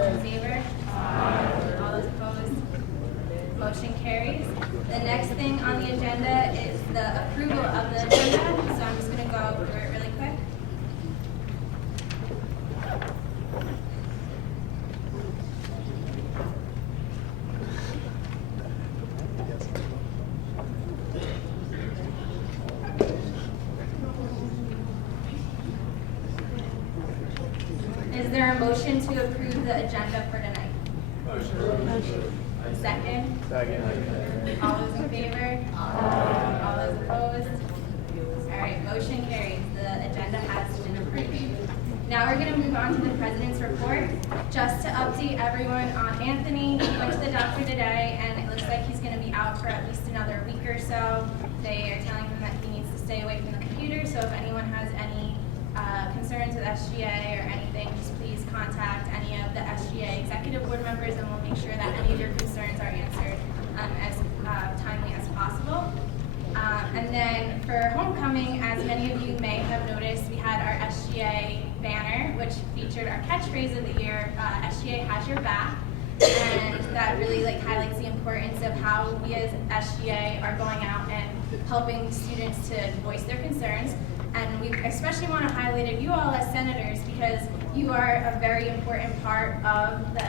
those in favor? All those opposed? Motion carries. The next thing on the agenda is the approval of the agenda, so I'm just going to go through it really quick. Is there a motion to approve the agenda for tonight? Motion. Second? Second. All those in favor? All those opposed? All right, motion carries. The agenda has been approved. Now we're going to move on to the President's report. Just to update everyone on Anthony, he went to the doctor today, and it looks like he's going to be out for at least another week or so. They are telling him that he needs to stay away from the computer, so if anyone has any concerns with SGA or anything, just please contact any of the SGA executive board members, and we'll make sure that any of your concerns are answered as timely as possible. And then for homecoming, as many of you may have noticed, we had our SGA banner, which featured our catchphrase of the year, SGA has your back. And that really highlights the importance of how we as SGA are going out and helping students to voice their concerns. And we especially want to highlight you all as senators, because you are a very important part of the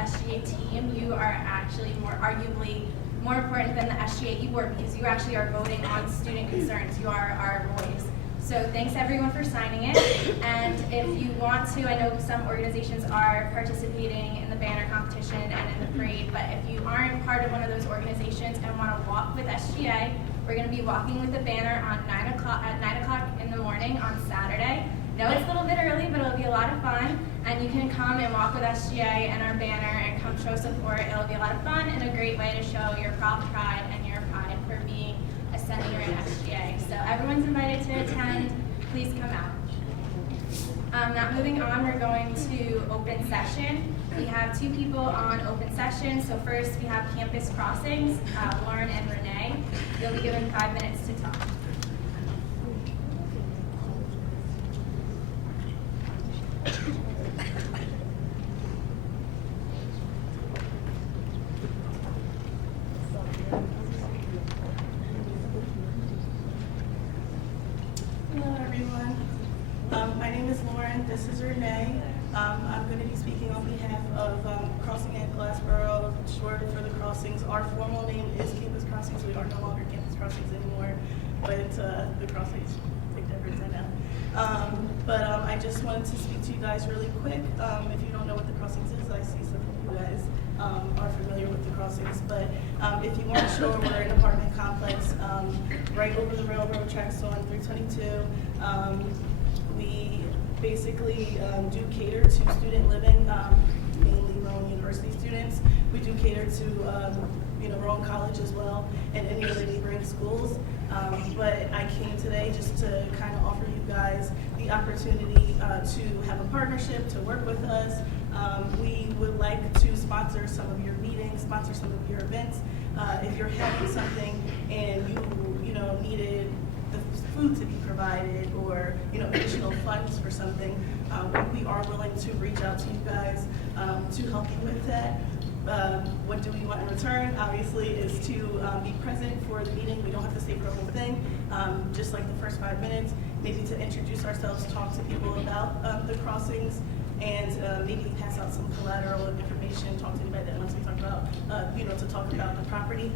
SGA team. You are actually arguably more important than the SGA e-board, because you actually are voting on student concerns. You are our voice. So thanks everyone for signing it. And if you want to, I know some organizations are participating in the banner competition and in the parade, but if you aren't part of one of those organizations and want to walk with SGA, we're going to be walking with the banner on 9 o'clock in the morning on Saturday. No, it's a little bit early, but it'll be a lot of fun. And you can come and walk with SGA and our banner and come show support. It'll be a lot of fun and a great way to show your pride and your pride for being a senator in SGA. So everyone's invited to attend. Please come out. Now moving on, we're going to open session. We have two people on open session. So first we have Campus Crossings, Lauren and Renee. You'll be given 5 minutes to talk. Hello everyone. My name is Lauren. This is Renee. I'm going to be speaking on behalf of Crossing at Glassboro, short for the Crossings. Our formal name is Campus Crossings. We are no longer Campus Crossings anymore, but the Crossings, big difference I know. But I just wanted to speak to you guys really quick. If you don't know what the Crossings is, I see some of you guys are familiar with the Crossings. But if you weren't sure, we're an apartment complex right over the railroad tracks on 322. We basically do cater to student living, mainly Rowan University students. We do cater to Rowan College as well, and any other neighboring schools. But I came today just to kind of offer you guys the opportunity to have a partnership, to work with us. We would like to sponsor some of your meetings, sponsor some of your events. If you're having something and you needed the food to be provided, or additional funds for something, we are willing to reach out to you guys to help you with that. What do we want in return? Obviously is to be present for the meeting. We don't have to stay for the whole thing, just like the first 5 minutes, maybe to introduce ourselves, talk to people about the Crossings, and maybe pass out some collateral information, talk to anybody that wants to talk about, to talk about the property.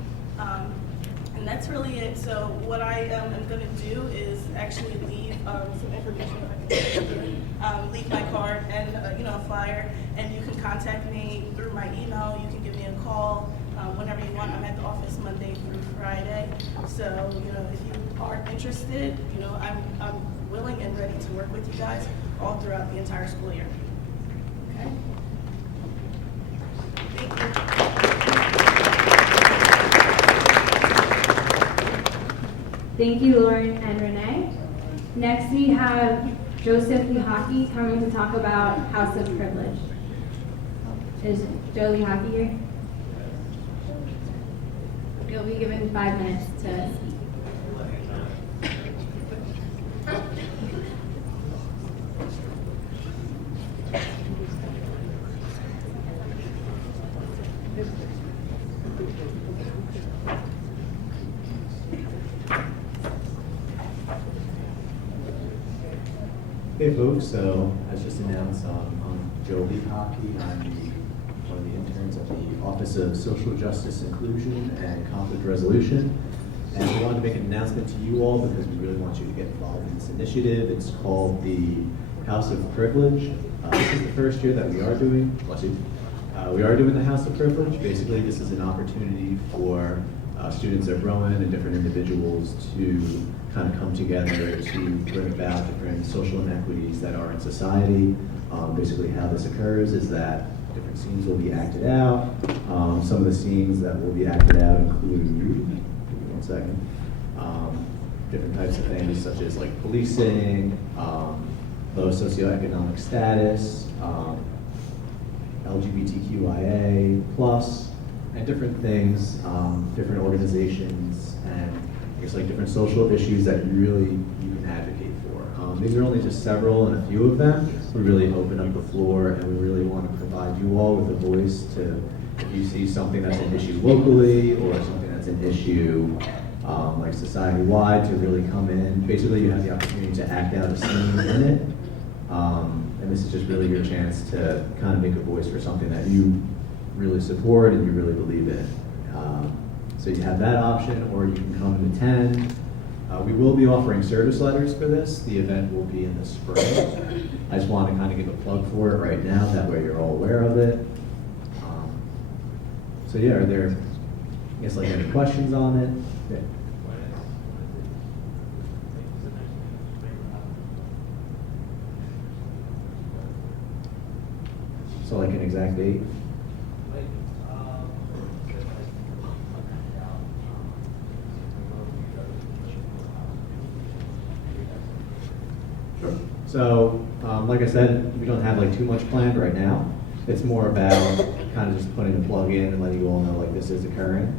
And that's really it. So what I am going to do is actually leave some information. Leave my card and a flyer, and you can contact me through my email. You can give me a call whenever you want. I'm at the office Monday through Friday. So if you are interested, I'm willing and ready to work with you guys all throughout the entire school year. Okay. Thank you. Thank you, Lauren and Renee. Next, we have Joseph Lehaki coming to talk about House of Privilege. Is Joe Lehaki here? You'll be given 5 minutes to speak. Okay, folks, so as just announced, I'm Jolie Hockey. I'm one of the interns at the Office of Social Justice Inclusion and Conflict Resolution. And we wanted to make an announcement to you all because we really want you to get involved in this initiative. It's called the House of Privilege. This is the first year that we are doing, we are doing the House of Privilege. Basically, this is an opportunity for students at Rowan and different individuals to kind of come together to bring about different social inequities that are in society. Basically, how this occurs is that different scenes will be acted out. Some of the scenes that will be acted out include, give me 1 second, different types of things such as like policing, low socioeconomic status, LGBTQIA+, and different things, different organizations, and I guess like different social issues that you can advocate for. These are only just several and a few of them. We really open up the floor and we really want to provide you all with a voice to, if you see something that's an issue locally or something that's an issue like society-wide, to really come in. Basically, you have the opportunity to act out a scene in it. And this is just really your chance to kind of make a voice for something that you really support and you really believe in. So you have that option, or you can come and attend. We will be offering service letters for this. The event will be in the spring. I just want to kind of give a plug for it right now, that way you're all aware of it. So yeah, are there, I guess, like any questions on it? Yeah. So like an exact date? Sure. So, like I said, we don't have like too much planned right now. It's more about kind of just putting the plug in and letting you all know like this is occurring.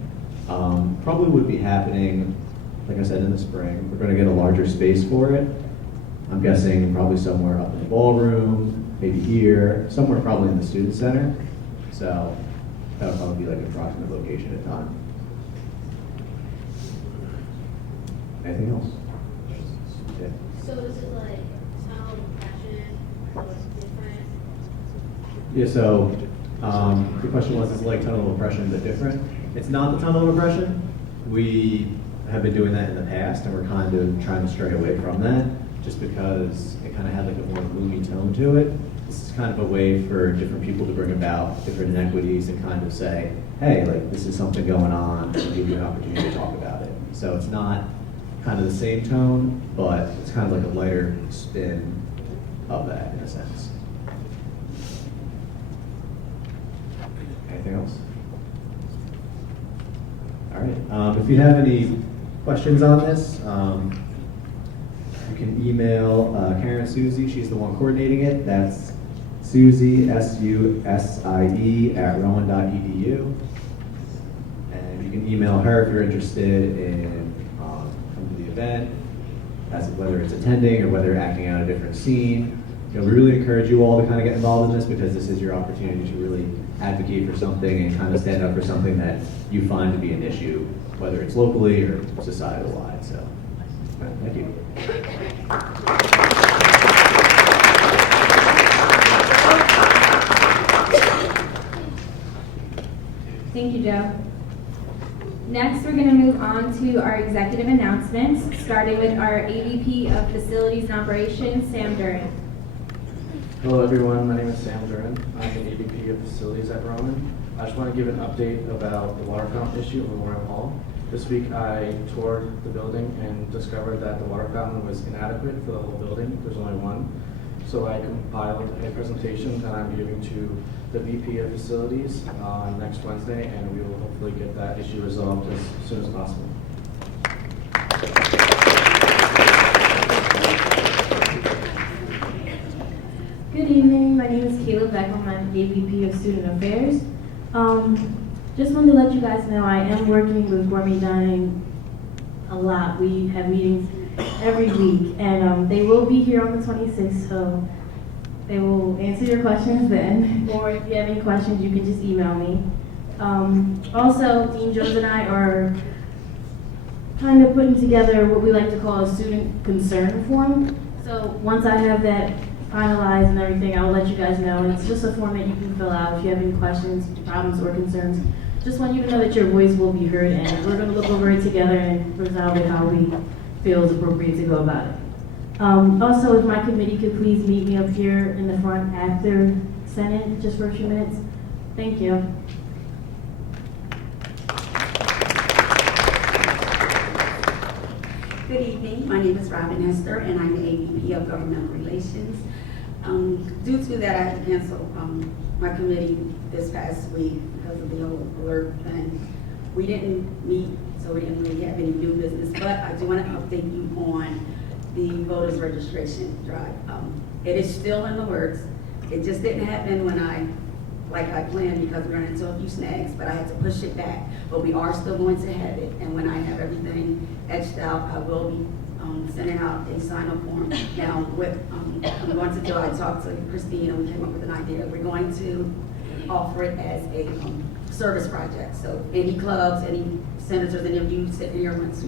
Probably would be happening, like I said, in the spring. We're going to get a larger space for it. I'm guessing probably somewhere up in the ballroom, maybe here, somewhere probably in the student center. So that'll probably be like an approximate location at time. Anything else? Yeah. So is it like tunnel of passion or different? Yeah, so the question was, is it like tunnel of oppression but different? It's not the tunnel of oppression. We have been doing that in the past and we're kind of trying to stray away from that just because it kind of had like a more gloomy tone to it. This is kind of a way for different people to bring about different inequities and kind of say, hey, like this is something going on, and give you an opportunity to talk about it. So it's not kind of the same tone, but it's kind of like a lighter spin of that in a sense. Anything else? All right, if you have any questions on this, you can email Karen Susie, she's the one coordinating it. That's Susie, S-U-S-I-E, @rowan.edu. And you can email her if you're interested in coming to the event, whether it's attending or whether acting out a different scene. You know, we really encourage you all to kind of get involved in this because this is your opportunity to really advocate for something and kind of stand up for something that you find to be an issue, whether it's locally or societal-wide. So, thank you. Thank you, Joe. Next, we're going to move on to our executive announcements, starting with our AVP of Facilities and Operations, Sam Duran. Hello everyone, my name is Sam Duran. I'm the AVP of Facilities at Rowan. I just want to give an update about the water fountain issue at Memorial Hall. This week I toured the building and discovered that the water fountain was inadequate for the whole building. There's only one. So I compiled a presentation that I'm giving to the VP of Facilities next Wednesday, and we will hopefully get that issue resolved as soon as possible. Good evening, my name is Caleb Beckham, I'm the AVP of Student Affairs. Just wanted to let you guys know I am working with Gourmet Dining a lot. We have meetings every week, and they will be here on the 26th, so they will answer your questions then, or if you have any questions, you can just email me. Also, Dean Jones and I are kind of putting together what we like to call a student concern form. So once I have that finalized and everything, I will let you guys know. And it's just a form that you can fill out if you have any questions, problems, or concerns. Just want you to know that your voice will be heard, and we're going to look over it together and resolve it how we feel is appropriate to go about it. Also, if my committee could please meet me up here in the front after Senate, just for a few minutes. Thank you. Good evening. My name is Robin Hester, and I'm the AVP of Governmental Relations. Due to that, I had to cancel my committee this past week because of the whole alert thing. We didn't meet, so we didn't really have any new business, but I do want to update you on the voters registration drive. It is still in the works. It just didn't happen when I planned because we ran into a few snags, but I had to push it back. But we are still going to have it, and when I have everything etched out, I will be sending out a sign-up form. Now, what I'm going to do, I talked to Christine and we came up with an idea. We're going to offer it as a service project. So any clubs, any senators, any of you sitting here want to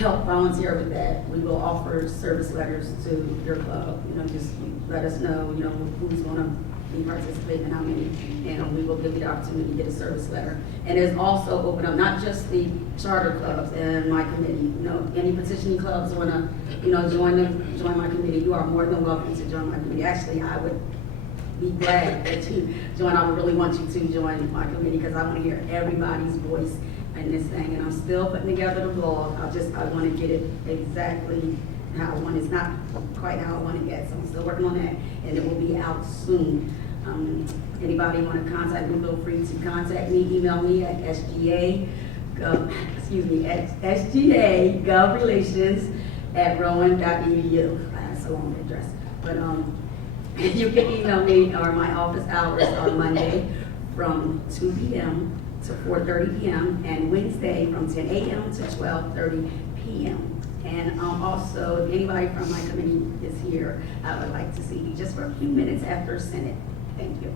help volunteer with that, we will offer service letters to your club. Just let us know, who's going to be participating and how many, and we will give you the opportunity to get a service letter. And it's also open up not just the charter clubs and my committee. Any petitioning clubs want to, join my committee. You are more than welcome to join my committee. Actually, I would be glad that you join. I would really want you to join my committee because I want to hear everybody's voice in this thing. And I'm still putting together the blog. I want to get it exactly how I want. It's not quite how I want to get, so I'm still working on that, and it will be out soon. Anybody want to contact me, feel free to contact me. Email me at sgagovrelations@rowan.edu. That's a long address, but you can email me, or my office hours are Monday from 2 p.m. to 4:30 p.m. and Wednesday from 10 a.m. to 12:30 p.m. And also, if anybody from my committee is here, I would like to see you just for a few minutes after Senate. Thank you.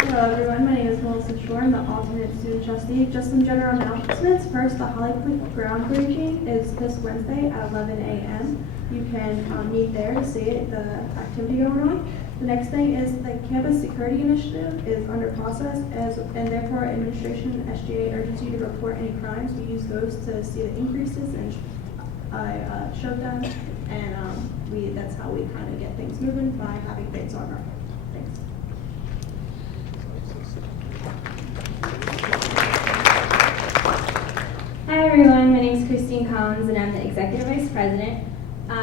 Hello everyone, my name is Melissa Shore. I'm the alternate student trustee. Just some general announcements. First, the Holly Creek groundbreaking is this Wednesday at 11 a.m. You can meet there to see it, the activity going on. The next thing is the Campus Security Initiative is under process, and therefore administration and SGA urges you to report any crimes. We use those to see the increases, and I showed them, and that's how we kind of get things moving by having things on record. Thanks. Hi everyone, my name is Christine Collins and I'm the Executive Vice President.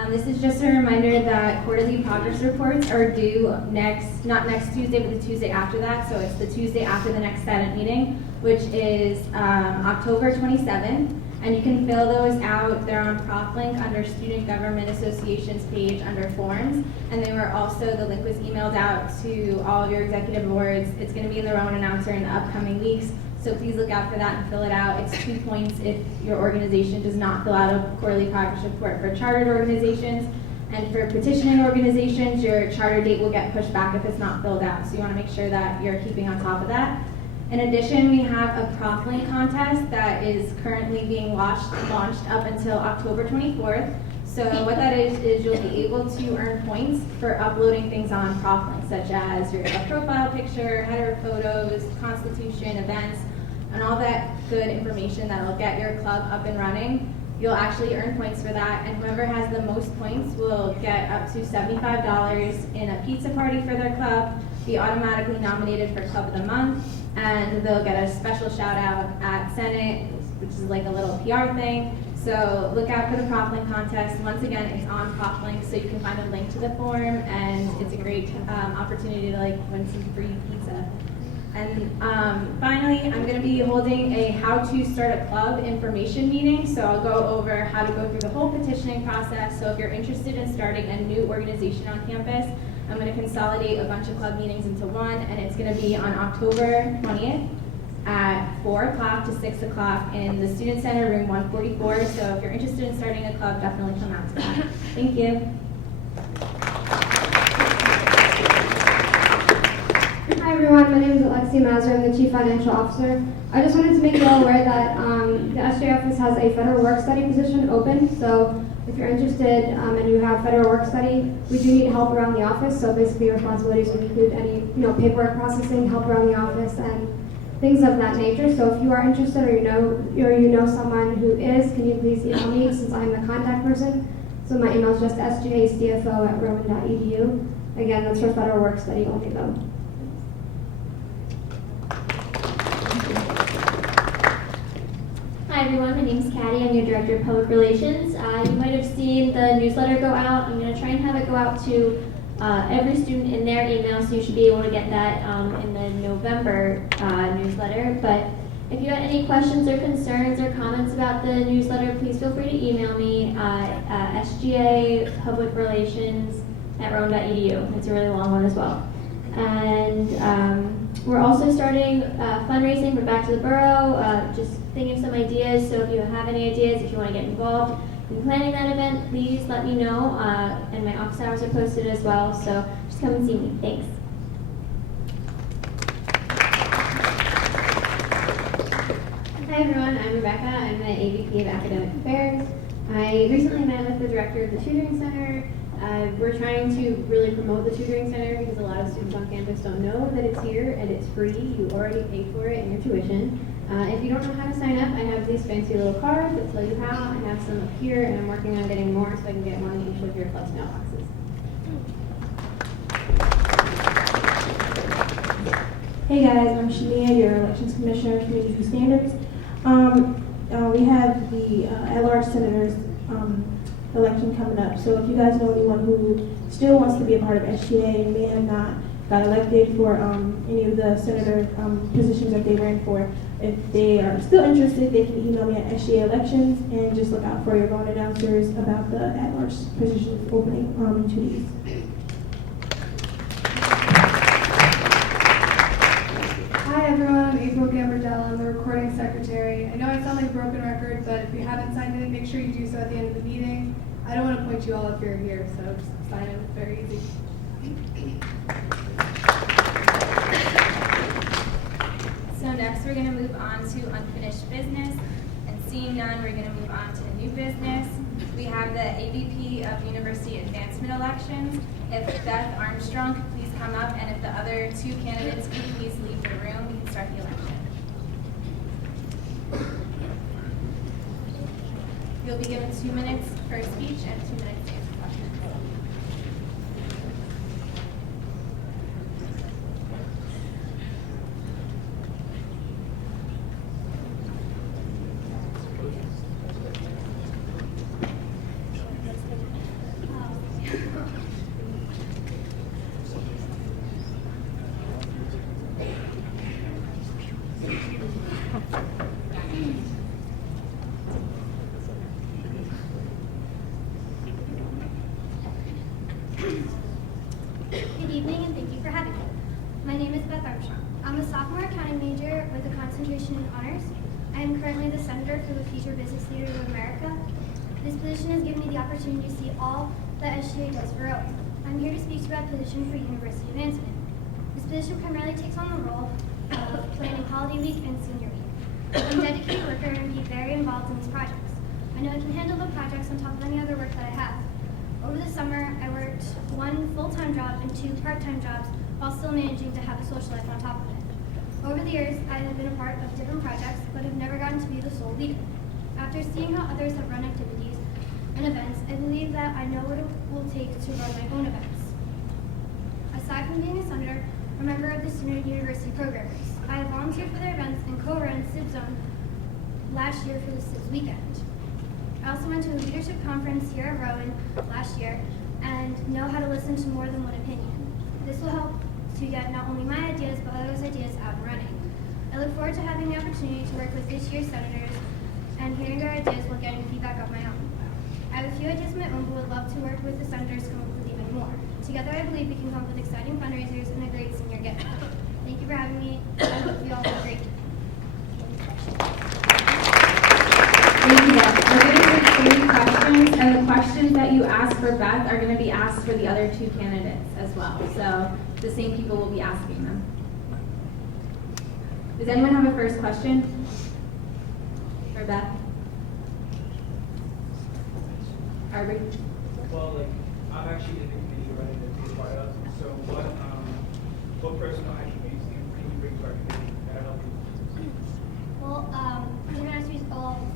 This is just a reminder that quarterly progress reports are due not next Tuesday, but the Tuesday after that. So it's the Tuesday after the next Senate meeting, which is October 27th. And you can fill those out. They're on ProfLink under Student Government Association's page under forms. And the link was emailed out to all of your executive boards. It's going to be in the Rowan Announcer in the upcoming weeks. So please look out for that and fill it out. It's 2 points if your organization does not fill out a quarterly progress report for chartered organizations. And for petitioning organizations, your charter date will get pushed back if it's not filled out. So you want to make sure that you're keeping on top of that. In addition, we have a ProfLink contest that is currently being launched up until October 24th. So what that is you'll be able to earn points for uploading things on ProfLink, such as your profile picture, header photos, constitution, events, and all that good information that will get your club up and running. You'll actually earn points for that, and whoever has the most points will get up to $75 in a pizza party for their club, be automatically nominated for Club of the Month, and they'll get a special shout out at Senate, which is like a little PR thing. So look out for the ProfLink contest. Once again, it's on ProfLink, so you can find a link to the form, and it's a great opportunity to win some free pizza. And finally, I'm going to be holding a how to start a club information meeting. So I'll go over how to go through the whole petitioning process. So if you're interested in starting a new organization on campus, I'm going to consolidate a bunch of club meetings into one, and it's going to be on October 20th at 4 o'clock to 6 o'clock in the Student Center, room 144. So if you're interested in starting a club, definitely come out to that. Thank you. Hi everyone, my name is Alexia Mazur. I'm the Chief Financial Officer. I just wanted to make you all aware that the SGA office has a federal work study position open. So if you're interested and you have federal work study, we do need help around the office. So basically, your responsibilities would include any paperwork processing, help around the office, and things of that nature. So if you are interested, or you know someone who is, can you please email me since I'm the contact person. So my email is just sjacfo@rowan.edu. Again, that's for federal work study only though. Hi everyone, my name is Caddy. I'm your Director of Public Relations. You might have seen the newsletter go out. I'm going to try and have it go out to every student in their email, so you should be able to get that in the November newsletter. But if you have any questions or concerns or comments about the newsletter, please feel free to email me at sgapublicrelations@rowan.edu. It's a really long one as well. And we're also starting fundraising for Back to the Borough, just thinking of some ideas. So if you have any ideas, if you want to get involved in planning that event, please let me know. And my office hours are posted as well, so just come and see me. Thanks. Hi everyone, I'm Rebecca. I'm the AVP of Academic Affairs. I recently met with the director of the Tutoring Center. We're trying to really promote the Tutoring Center because a lot of students on campus don't know that it's here and it's free. You already pay for it in your tuition. If you don't know how to sign up, I have these fancy little cards that tell you how. I have some up here and I'm working on getting more so I can get one in each of your club's mailboxes. Hey guys, I'm Shania, your Elections Commissioner of Community Standards. We have the at-large senators election coming up. So if you guys know anyone who still wants to be a part of SGA and may have not got elected for any of the senator positions that they ran for, if they are still interested, they can email me at SGA Elections and just look out for your phone announcers about the at-large positions opening in 2 days. Hi everyone, I'm April Gambardella. I'm the recording secretary. I know I sound like a broken record, but if you haven't signed in, make sure you do so at the end of the meeting. I don't want to point you all if you're here, so just sign in. It's very easy. So next we're going to move on to unfinished business, and seeing none, we're going to move on to new business. We have the AVP of University Advancement Elections. If Beth Armstrong could please come up, and if the other two candidates could please leave the room, we can start the election. You'll be given 2 minutes for a speech and 2 minutes to answer questions. Good evening and thank you for having me. My name is Beth Armstrong. I'm a sophomore accounting major with a concentration in honors. I am currently the Senator for the Future Business Leaders of America. This position has given me the opportunity to see all that SGA does for Rowan. I'm here to speak to that position for university advancement. This position primarily takes on the role of planning holiday week and senior week. I'm a dedicated worker and be very involved in these projects. I know I can handle the projects on top of any other work that I have. Over the summer, I worked 1 full-time job and 2 part-time jobs while still managing to have a social life on top of it. Over the years, I have been a part of different projects, but have never gotten to be the sole leader. After seeing how others have run activities and events, I believe that I know what it will take to run my own events. Aside from being a senator, I'm a member of the Student University Programmers. I have volunteered for their events and co-run SIB Zone last year for the SIBS weekend. I also went to a leadership conference here at Rowan last year and know how to listen to more than one opinion. This will help to get not only my ideas, but others' ideas out and running. I look forward to having the opportunity to work with this year's senators and hearing their ideas while getting feedback of my own. I have a few ideas of my own, but would love to work with the senators to come up with even more. Together, I believe we can come up with exciting fundraisers and a great senior get. Thank you for having me. I hope you all have a great day. Thank you, Beth. We're going to take 3 questions, and the questions that you ask for Beth are going to be asked for the other 2 candidates as well. So the same people will be asking them. Does anyone have a first question for Beth? Arbery? Well, like, I'm actually in the committee you're running to be a part of, so what personal attributes can you bring to our committee that help you? Well, different attributes.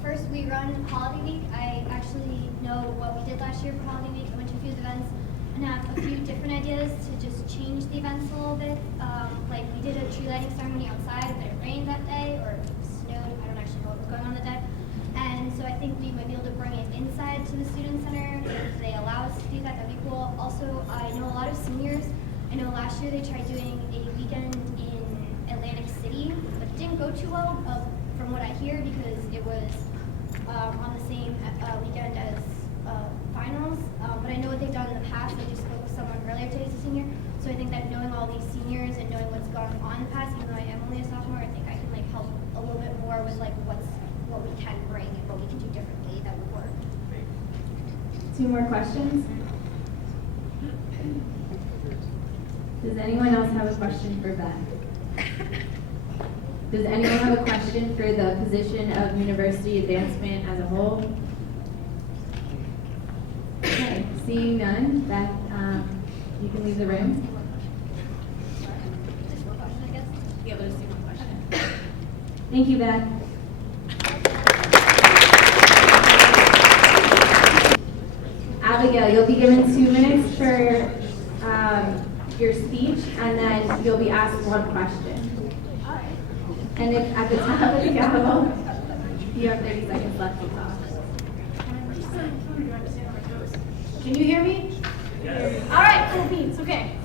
First, we run Holiday Week. I actually know what we did last year for Holiday Week. I went to a few events and have a few different ideas to just change the events a little bit. Like we did a tree lighting ceremony outside, but it rained that day or snowed. I don't actually know what was going on that day. And so I think we might be able to bring it inside to the student center if they allow us to do that. That'd be cool. Also, I know a lot of seniors. I know last year they tried doing a weekend in Atlantic City, but it didn't go too well from what I hear because it was on the same weekend as finals. But I know what they've done in the past. I just spoke with someone earlier today as a senior. So I think that knowing all these seniors and knowing what's gone on in the past, even though I am only a sophomore, I think I can like help a little bit more with like what we can bring and what we can do differently that would work. 2 more questions? Does anyone else have a question for Beth? Does anyone have a question for the position of university advancement as a whole? Okay, seeing none, Beth, you can leave the room. Just one question, I guess. Yeah, we'll just do one question. Thank you, Beth. Abigail, you'll be given 2 minutes for your speech, and then you'll be asked 1 question. And if at the top of the gavel, you have 30 seconds left to talk. Can you hear me? Yes. All right, cool beans. Okay.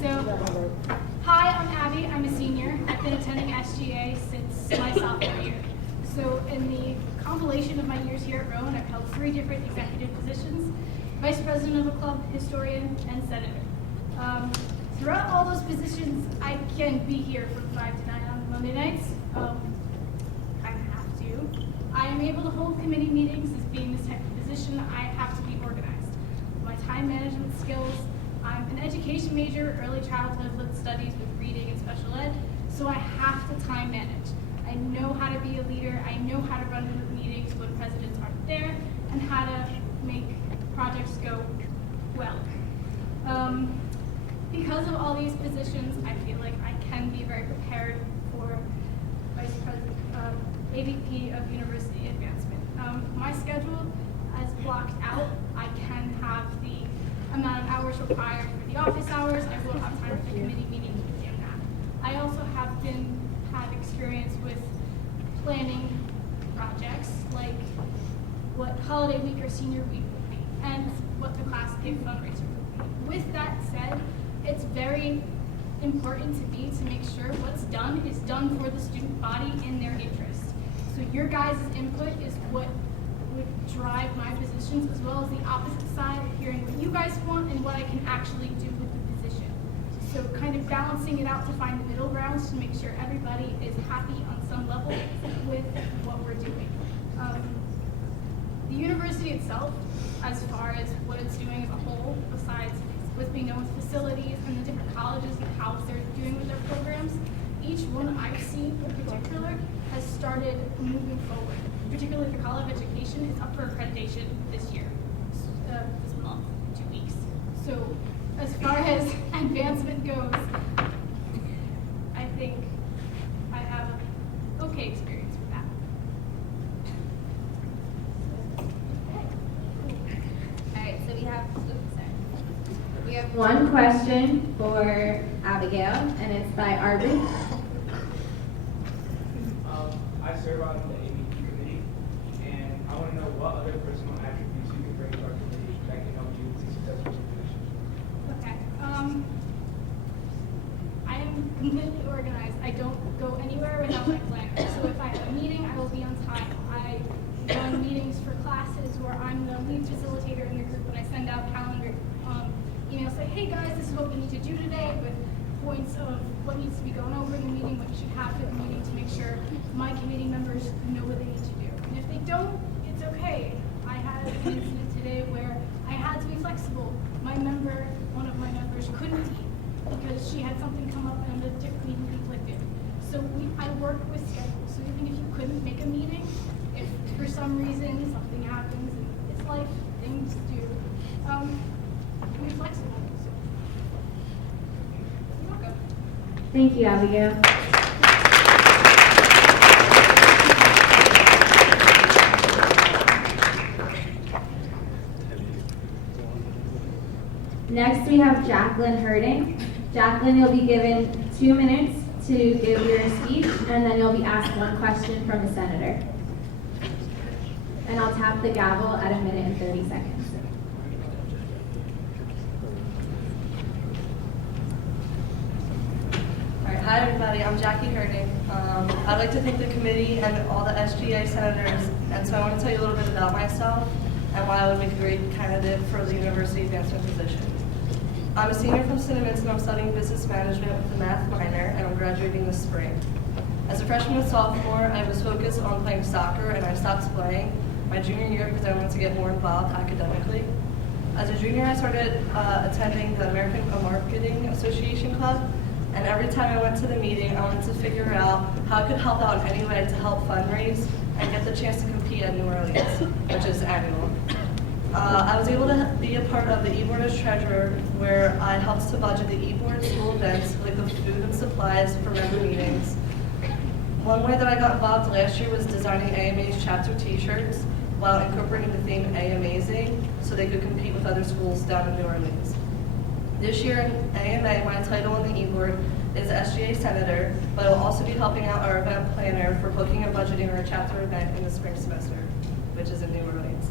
So, hi, I'm Abby. I'm a senior. I've been attending SGA since my sophomore year. So, in the compilation of my years here at Rowan, I've held 3 different executive positions: vice president of a club, historian, and senator. Throughout all those positions, I can be here from 5 to 9 on Monday nights. I have to. I am able to hold committee meetings. As being this type of position, I have to be organized. My time management skills, I'm an education major, early childhood studies with reading and special ed, so I have to time manage. I know how to be a leader. I know how to run meetings when presidents aren't there and how to make projects go well. Because of all these positions, I feel like I can be very prepared for Vice President, AVP of University Advancement. My schedule is blocked out. I can have the amount of hours required for the office hours. I will have time for the committee meetings within that. I also have had experience with planning projects like what holiday week or senior week would be and what the class day fundraiser would be. With that said, it's very important to me to make sure what's done is done for the student body in their interest. So your guys' input is what would drive my positions, as well as the opposite side, hearing what you guys want and what I can actually do with the position. So kind of balancing it out to find the middle grounds to make sure everybody is happy on some level with what we're doing. The university itself, as far as what it's doing as a whole, besides what's being done with facilities and the different colleges and how they're doing with their programs, each one I've seen in particular has started moving forward. Particularly the College of Education is up for accreditation this year, this month, 2 weeks. So as far as advancement goes, I think I have an okay experience with that. All right, so we have 1 question for Abigail, and it's by Arbery. I serve on the AVP committee, and I want to know what other personal attributes you can bring to our committee that can help you be successful in your position. Okay. I am completely organized. I don't go anywhere without my planner. So if I have a meeting, I will be on time. I run meetings for classes where I'm the lead facilitator in the group, and I send out calendar emails like, hey guys, this is what we need to do today, with points of what needs to be going over in the meeting, what you should have for the meeting to make sure my committee members know what they need to do. And if they don't, it's okay. I had an incident today where I had to be flexible. One of my members couldn't be because she had something come up and the meeting conflicted. So I work with schedules. So even if you couldn't make a meeting, if for some reason something happens, and it's life, things do, we're flexible. So you're welcome. Thank you, Abigail. Next, we have Jacqueline Herding. Jacqueline, you'll be given 2 minutes to give your speech, and then you'll be asked one question from the senator. And I'll tap the gavel at 1 minute and 30 seconds. All right, hi everybody, I'm Jackie Herding. I'd like to thank the committee and all the SGA senators, and so I want to tell you a little bit about myself and why I would make a great candidate for the university advancement position. I'm a senior from Cinnamons and I'm studying business management with a math minor, and I'm graduating this spring. As a freshman and sophomore, I was focused on playing soccer, and I stopped playing my junior year because I wanted to get more involved academically. As a junior, I started attending the American Marketing Association Club, and every time I went to the meeting, I wanted to figure out how I could help out in any way to help fundraise and get the chance to compete at New Orleans, which is annual. I was able to be a part of the e-board as treasurer, where I helped to budget the e-board school events, like the food and supplies for member meetings. One way that I got involved last year was designing AMA's chapter t-shirts while incorporating the theme A-Amazing so they could compete with other schools down in New Orleans. This year in AMA, my title on the e-board is SGA Senator, but I will also be helping out our event planner for booking and budgeting our chapter event in the spring semester, which is in New Orleans.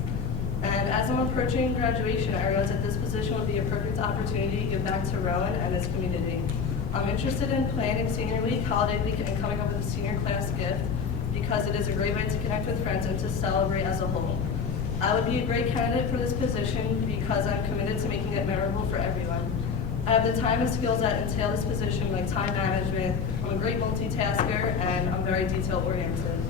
And as I'm approaching graduation, I realized that this position would be a perfect opportunity to give back to Rowan and his community. I'm interested in planning senior week, holiday week, and coming up with a senior class gift because it is a great way to connect with friends and to celebrate as a whole. I would be a great candidate for this position because I'm committed to making it memorable for everyone. I have the time and skills that entail this position, like time management. I'm a great multitasker, and I'm very detail-oriented.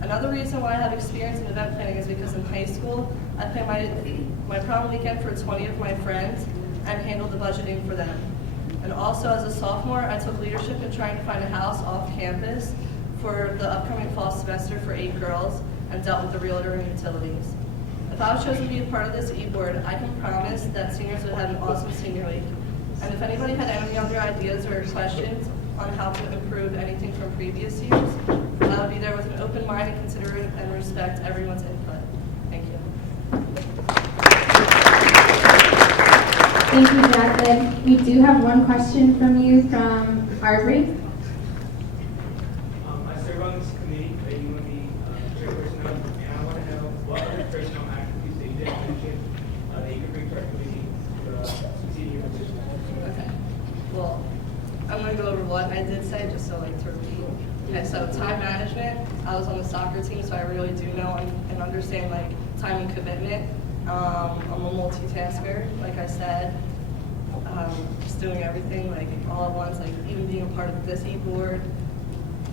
Another reason why I have experience in event planning is because in high school, I planned my prom weekend for 20 of my friends and handled the budgeting for them. And also as a sophomore, I took leadership in trying to find a house off campus for the upcoming fall semester for 8 girls and dealt with the realtor and utilities. If I was chosen to be a part of this e-board, I can promise that seniors would have an awesome senior week. And if anybody had any other ideas or questions on how to improve anything from previous years, I would be there with an open mind and consider and respect everyone's input. Thank you. Thank you, Jacqueline. We do have one question from you from Arbery. I serve on this committee that you want to be chairperson of, and I want to know what other personal attributes that you didn't mention that you could bring to our committee to succeed in your position. Okay. Well, I'm going to go over what I did say, just so like to repeat. Okay, so time management. I was on the soccer team, so I really do know and understand like time and commitment. I'm a multitasker, like I said. Just doing everything like all at once, like even being a part of this e-board,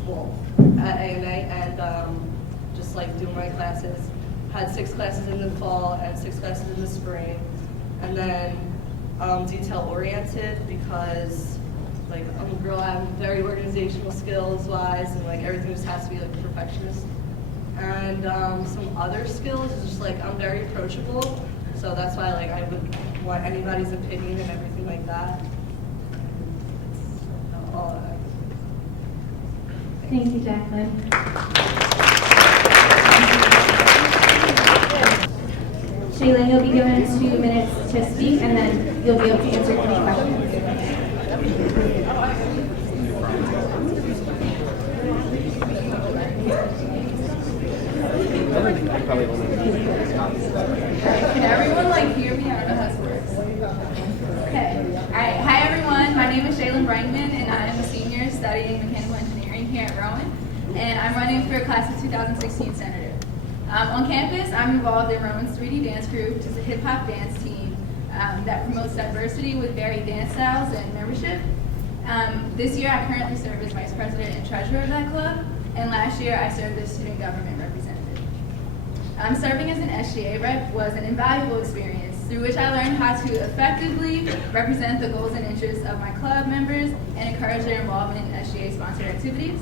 well, at AMA, and just like doing my classes. Had 6 classes in the fall and 6 classes in the spring, and then detail-oriented because like I'm a girl, I'm very organizational skills wise, and like everything just has to be like perfectionist. And some other skills is just like I'm very approachable, so that's why like I would want anybody's opinion and everything like that. That's all I. Thank you, Jacqueline. Shaylin, you'll be given 2 minutes to speak, and then you'll be able to answer 3 questions. Can everyone like hear me? I don't know how this works. Okay. All right. Hi everyone. My name is Shaylin Brangman, and I am a senior studying mechanical engineering here at Rowan, and I'm running for class of 2016 senator. On campus, I'm involved in Rowan's 3D dance group, which is a hip hop dance team that promotes diversity with varied dance styles and membership. This year, I currently serve as vice president and treasurer of that club, and last year I served as student government representative. Serving as an SGA rep was an invaluable experience through which I learned how to effectively represent the goals and interests of my club members and encourage their involvement in SGA-sponsored activities.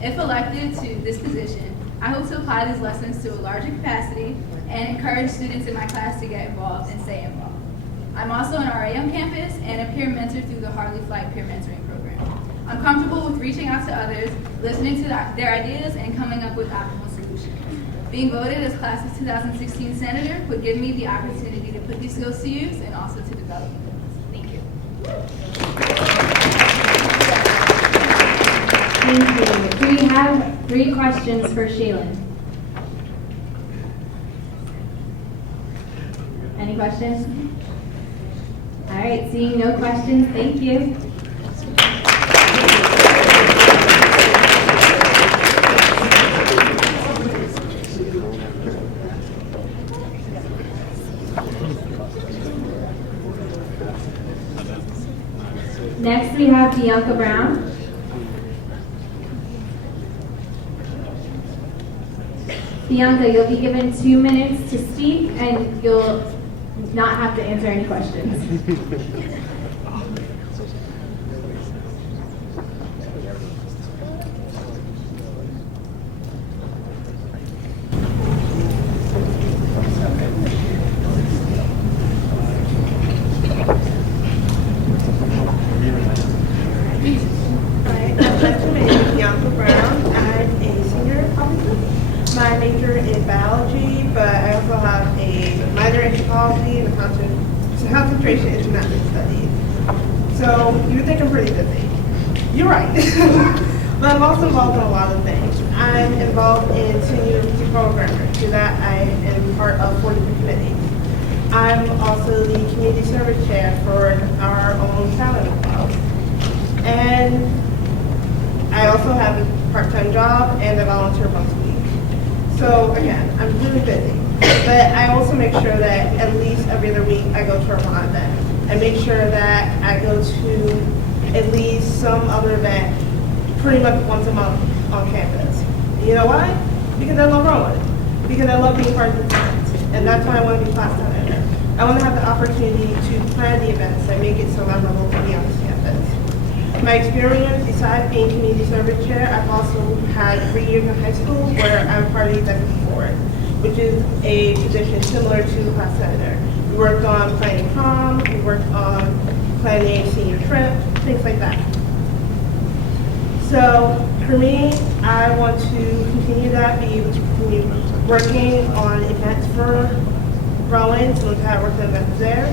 If elected to this position, I hope to apply these lessons to a larger capacity and encourage students in my class to get involved and stay involved. I'm also an RA on campus and a peer mentor through the Harley Flight Peer Mentoring Program. I'm comfortable with reaching out to others, listening to their ideas, and coming up with optimal solutions. Being voted as Class of 2016 Senator would give me the opportunity to put these skills to use and also to develop them. Thank you. Thank you. Do we have 3 questions for Shaylin? Any questions? All right, seeing no questions, thank you. Next, we have Bianca Brown. Bianca, you'll be given 2 minutes to speak, and you'll not have to answer any questions. My major is biology, but I also have a minor in psychology and a concentration in international studies. So you would think I'm pretty busy. You're right. But I'm also involved in a lot of things. I'm involved in student university programming. To that, I am part of 4 different committees. I'm also the community service chair for our own talent club. And I also have a part-time job and I volunteer once a week. So again, I'm really busy, but I also make sure that at least every other week I go to a Vermont event. I make sure that I go to at least some other event pretty much once a month on campus. You know why? Because I love Rowan. Because I love being part of the events. And that's why I want to be class senator. I want to have the opportunity to plan the events that make it so memorable to be on this campus. My experience, besides being community service chair, I've also had 3 years in high school where I'm part of the executive board, which is a position similar to class senator. We worked on planning prom, we worked on planning a senior trip, things like that. So for me, I want to continue that, be able to continue working on events for Rowan, so I worked on events there.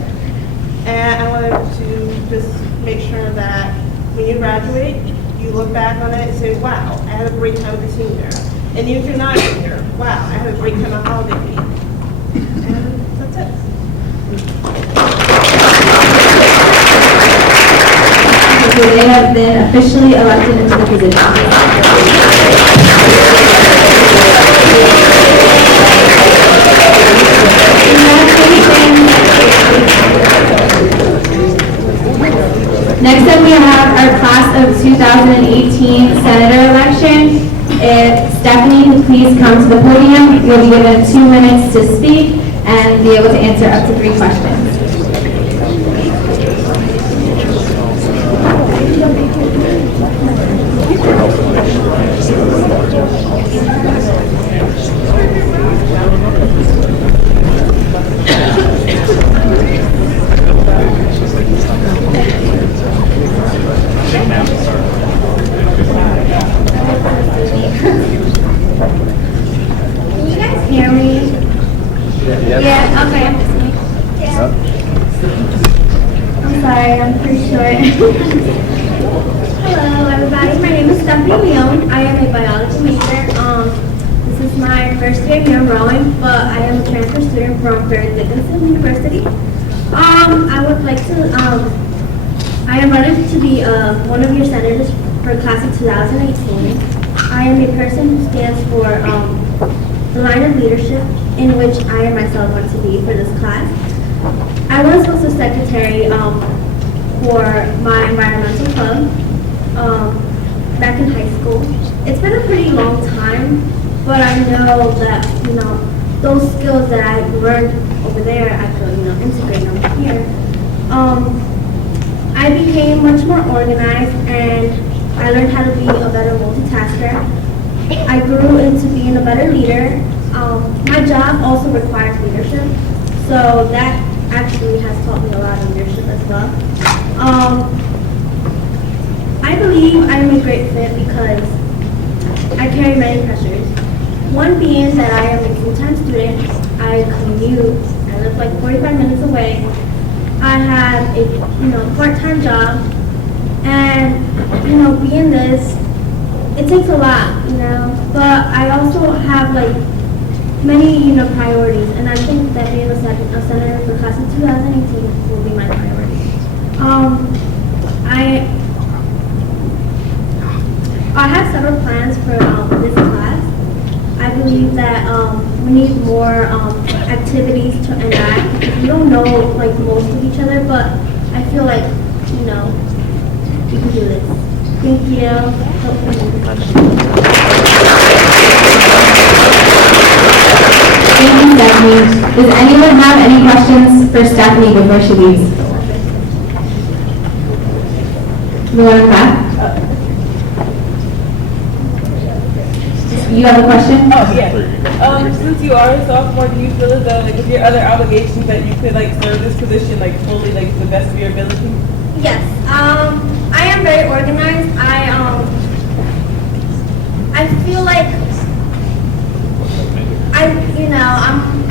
And I wanted to just make sure that when you graduate, you look back on it and say, wow, I had a great time as a senior. And even if you're not a senior, wow, I had a great time at holiday week. And that's it. So they have been officially elected into the position. Next up, we have our class of 2018 senator election. If Stephanie could please come to the podium, you'll be given 2 minutes to speak and be able to answer up to 3 questions. Can you guys hear me? Yeah, okay. I'm sorry, I'm pretty short. Hello, everybody. My name is Stephanie Leone. I am a biology major. This is my first year here in Rowan, but I am a transfer student from Fairleigh Dickinson University. I would like to, I am running to be one of your senators for class of 2018. I am a person who stands for the line of leadership in which I myself want to be for this class. I was also secretary for my environmental club back in high school. It's been a pretty long time, but I know that, those skills that I learned over there, I could, integrate them here. I became much more organized, and I learned how to be a better multitasker. I grew into being a better leader. My job also requires leadership, so that actually has taught me a lot of leadership as well. I believe I'm a great fit because I carry many pressures. One being that I am a full-time student. I commute. I live like 45 minutes away. I have a part-time job, and being this, it takes a lot, But I also have like many priorities, and I think that being a senator for class of 2018 will be my priority. I have several plans for this class. I believe that we need more activities to enact. We don't know like most of each other, but I feel like we can do this. Thank you. Thank you, Stephanie. Does anyone have any questions for Stephanie before she leaves? The one in the back? You have a question? Oh, yeah. Since you are a sophomore, do you feel as though, like, with your other obligations, that you could, like, serve this position, like, fully, like, to the best of your ability? Yes. I am very organized. I feel like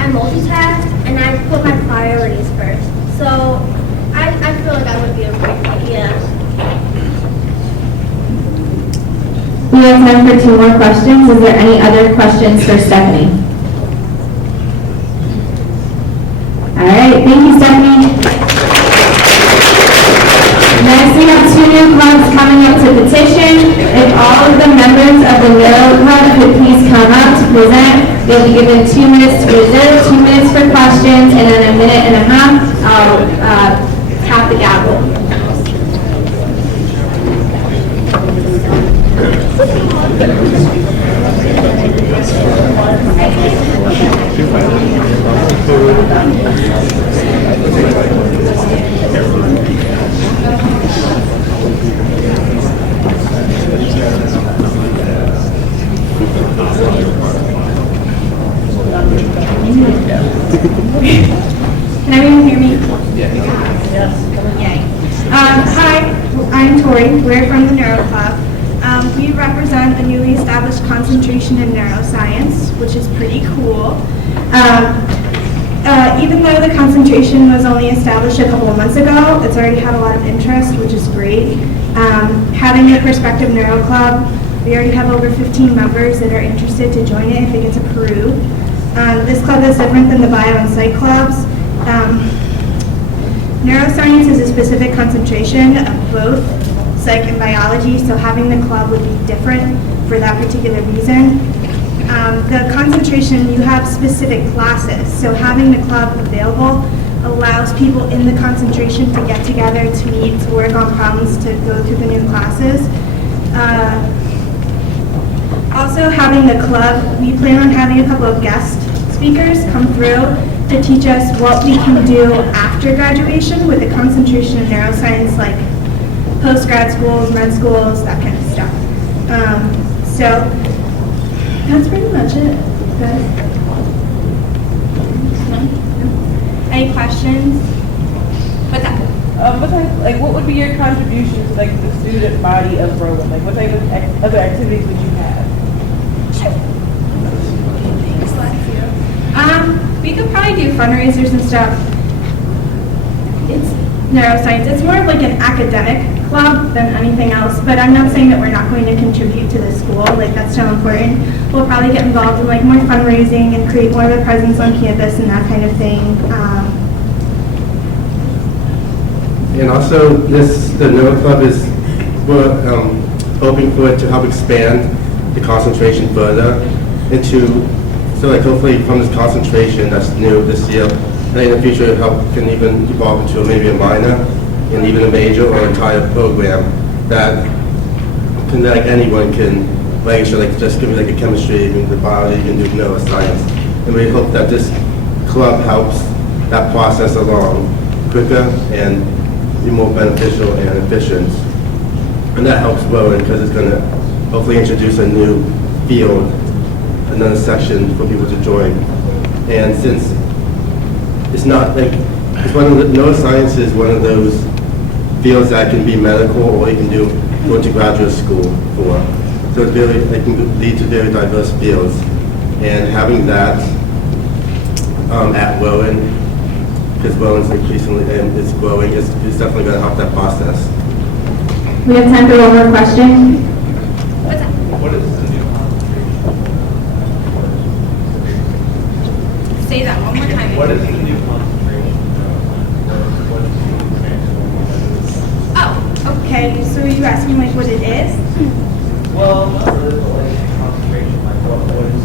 I'm multitask, and I put my priorities first. So I feel like I would be a great fit, yeah. We have time for 2 more questions. Is there any other questions for Stephanie? All right, thank you, Stephanie. Next, we have 2 new clubs coming up to petition. If all of the members of the Neuro Club could please come up to present, they'll be given 2 minutes to reserve, 2 minutes for questions, and then 1.5 minutes, I'll tap the gavel. Can everyone hear me? Yes. Hi, I'm Tori. We're from the Neuro Club. We represent the newly established concentration in neuroscience, which is pretty cool. Even though the concentration was only established a couple of months ago, it's already had a lot of interest, which is great. Having the Perspective Neuro Club, we already have over 15 members that are interested to join it if it gets approved. This club is different than the bio and psych clubs. Neuroscience is a specific concentration of both psych and biology, so having the club would be different for that particular reason. The concentration, you have specific classes, so having the club available allows people in the concentration to get together, to meet, to work on problems, to go through the new classes. Also, having the club, we plan on having a couple of guest speakers come through to teach us what we can do after graduation with the concentration in neuroscience, like post-grad schools, med schools, that kind of stuff. So that's pretty much it, guys. Any questions? What's that? What would be your contribution to, like, the student body of Rowan? Like, what type of other activities would you have? We could probably do fundraisers and stuff. It's neuroscience. It's more of like an academic club than anything else, but I'm not saying that we're not going to contribute to the school. Like, that's so important. We'll probably get involved in like more fundraising and create more of a presence on campus and that kind of thing. And also, the Neuro Club is, we're hoping for it to help expand the concentration further into, so like hopefully from this concentration that's new this year, that in the future can even evolve into maybe a minor and even a major or entire program that can, like, anyone can, like, so like just give me like a chemistry, even the biology, you can do neuroscience. And we hope that this club helps that process along quicker and be more beneficial and efficient. And that helps Rowan because it's going to hopefully introduce a new field, another section for people to join. And since it's not like, it's one of the, neuroscience is one of those fields that can be medical or you can go to graduate school for. So it's very, it can lead to very diverse fields. And having that at Rowan, because Rowan's increasingly, and it's growing, it's definitely going to help that process. We have time for one more question. What is the new concentration? Say that one more time. What is the new concentration? Oh, Okay, so are you asking like what it is? Well, not really, but like concentration, like what is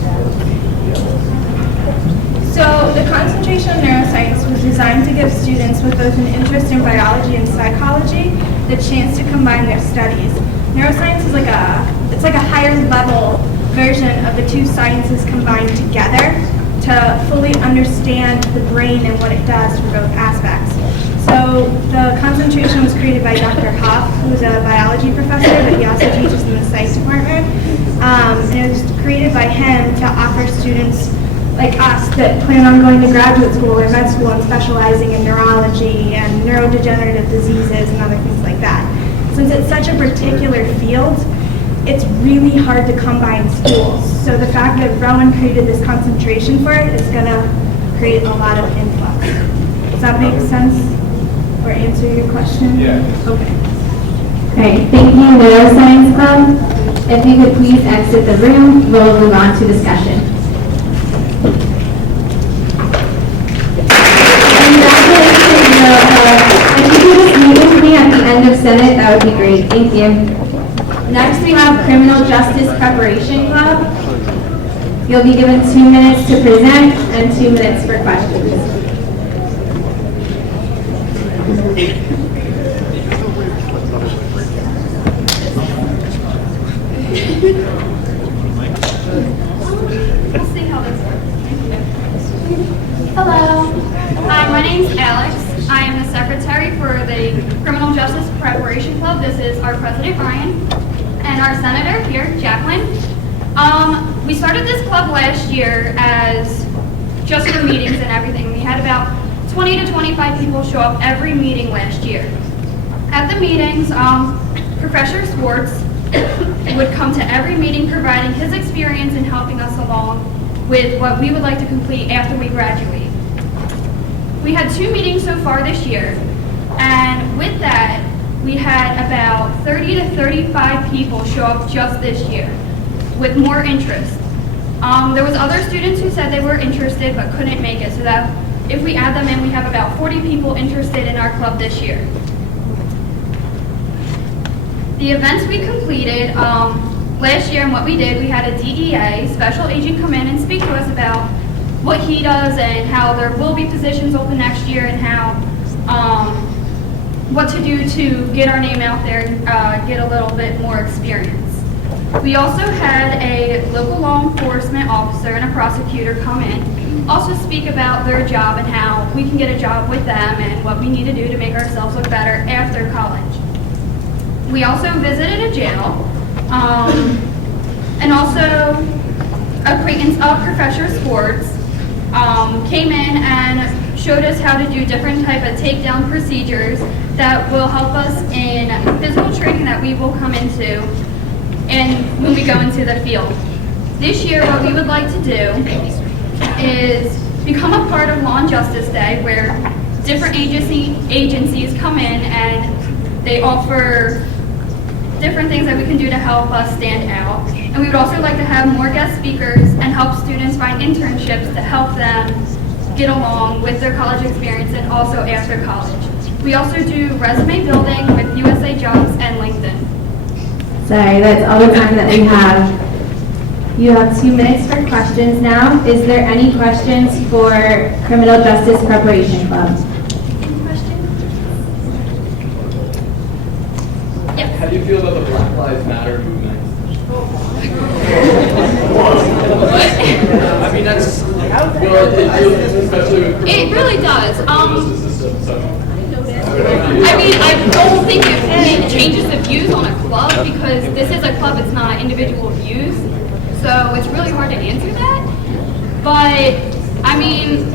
So the concentration of neuroscience was designed to give students with both an interest in biology and psychology the chance to combine their studies. Neuroscience is like a higher level version of the two sciences combined together to fully understand the brain and what it does for both aspects. So the concentration was created by Dr. Hoff, who is a biology professor, but he also teaches in the psych department. And it was created by him to offer students like us that plan on going to graduate school or med school and specializing in neurology and neurodegenerative diseases and other things like that. Since it's such a particular field, it's really hard to combine schools. So the fact that Rowan created this concentration for it is going to create a lot of influx. Does that make sense or answer your question? Yeah. Okay. Great, thank you, Neuroscience Club. If you could please exit the room, we'll move on to discussion. If you could just meet with me at the end of Senate, that would be great. Thank you. Next, we have Criminal Justice Preparation Club. You'll be given 2 minutes to present and 2 minutes for questions. We'll see how this works. Hello. Hi, my name's Alex. I am the secretary for the Criminal Justice Preparation Club. This is our president, Ryan, and our senator here, Jacqueline. We started this club last year as just for meetings and everything. We had about 20 to 25 people show up every meeting last year. At the meetings, Professor Schwartz would come to every meeting providing his experience in helping us along with what we would like to complete after we graduate. We had 2 meetings so far this year, and with that, we had about 30 to 35 people show up just this year with more interest. There was other students who said they were interested but couldn't make it, so that if we add them in, we have about 40 people interested in our club this year. The events we completed last year and what we did, we had a DEA special agent come in and speak to us about what he does and how there will be positions open next year and how what to do to get our name out there and get a little bit more experience. We also had a local law enforcement officer and a prosecutor come in, also speak about their job and how we can get a job with them and what we need to do to make ourselves look better after college. We also visited a jail, and also acquaintance of Professor Schwartz came in and showed us how to do different type of takedown procedures that will help us in physical training that we will come into and when we go into the field. This year, what we would like to do is become a part of Law and Justice Day, where different agencies come in and they offer different things that we can do to help us stand out. And we would also like to have more guest speakers and help students find internships to help them get along with their college experience and also after college. We also do resume building with USA Jobs and LinkedIn. Sorry, that's all the time that we have. You have 2 minutes for questions now. Is there any questions for Criminal Justice Preparation Club? Any questions? Yes. How do you feel about the Black Lives Matter movement? I mean, that's. It really does. I mean, I don't think it changes the views on a club because this is a club, it's not individual views. So it's really hard to answer that. But, I mean,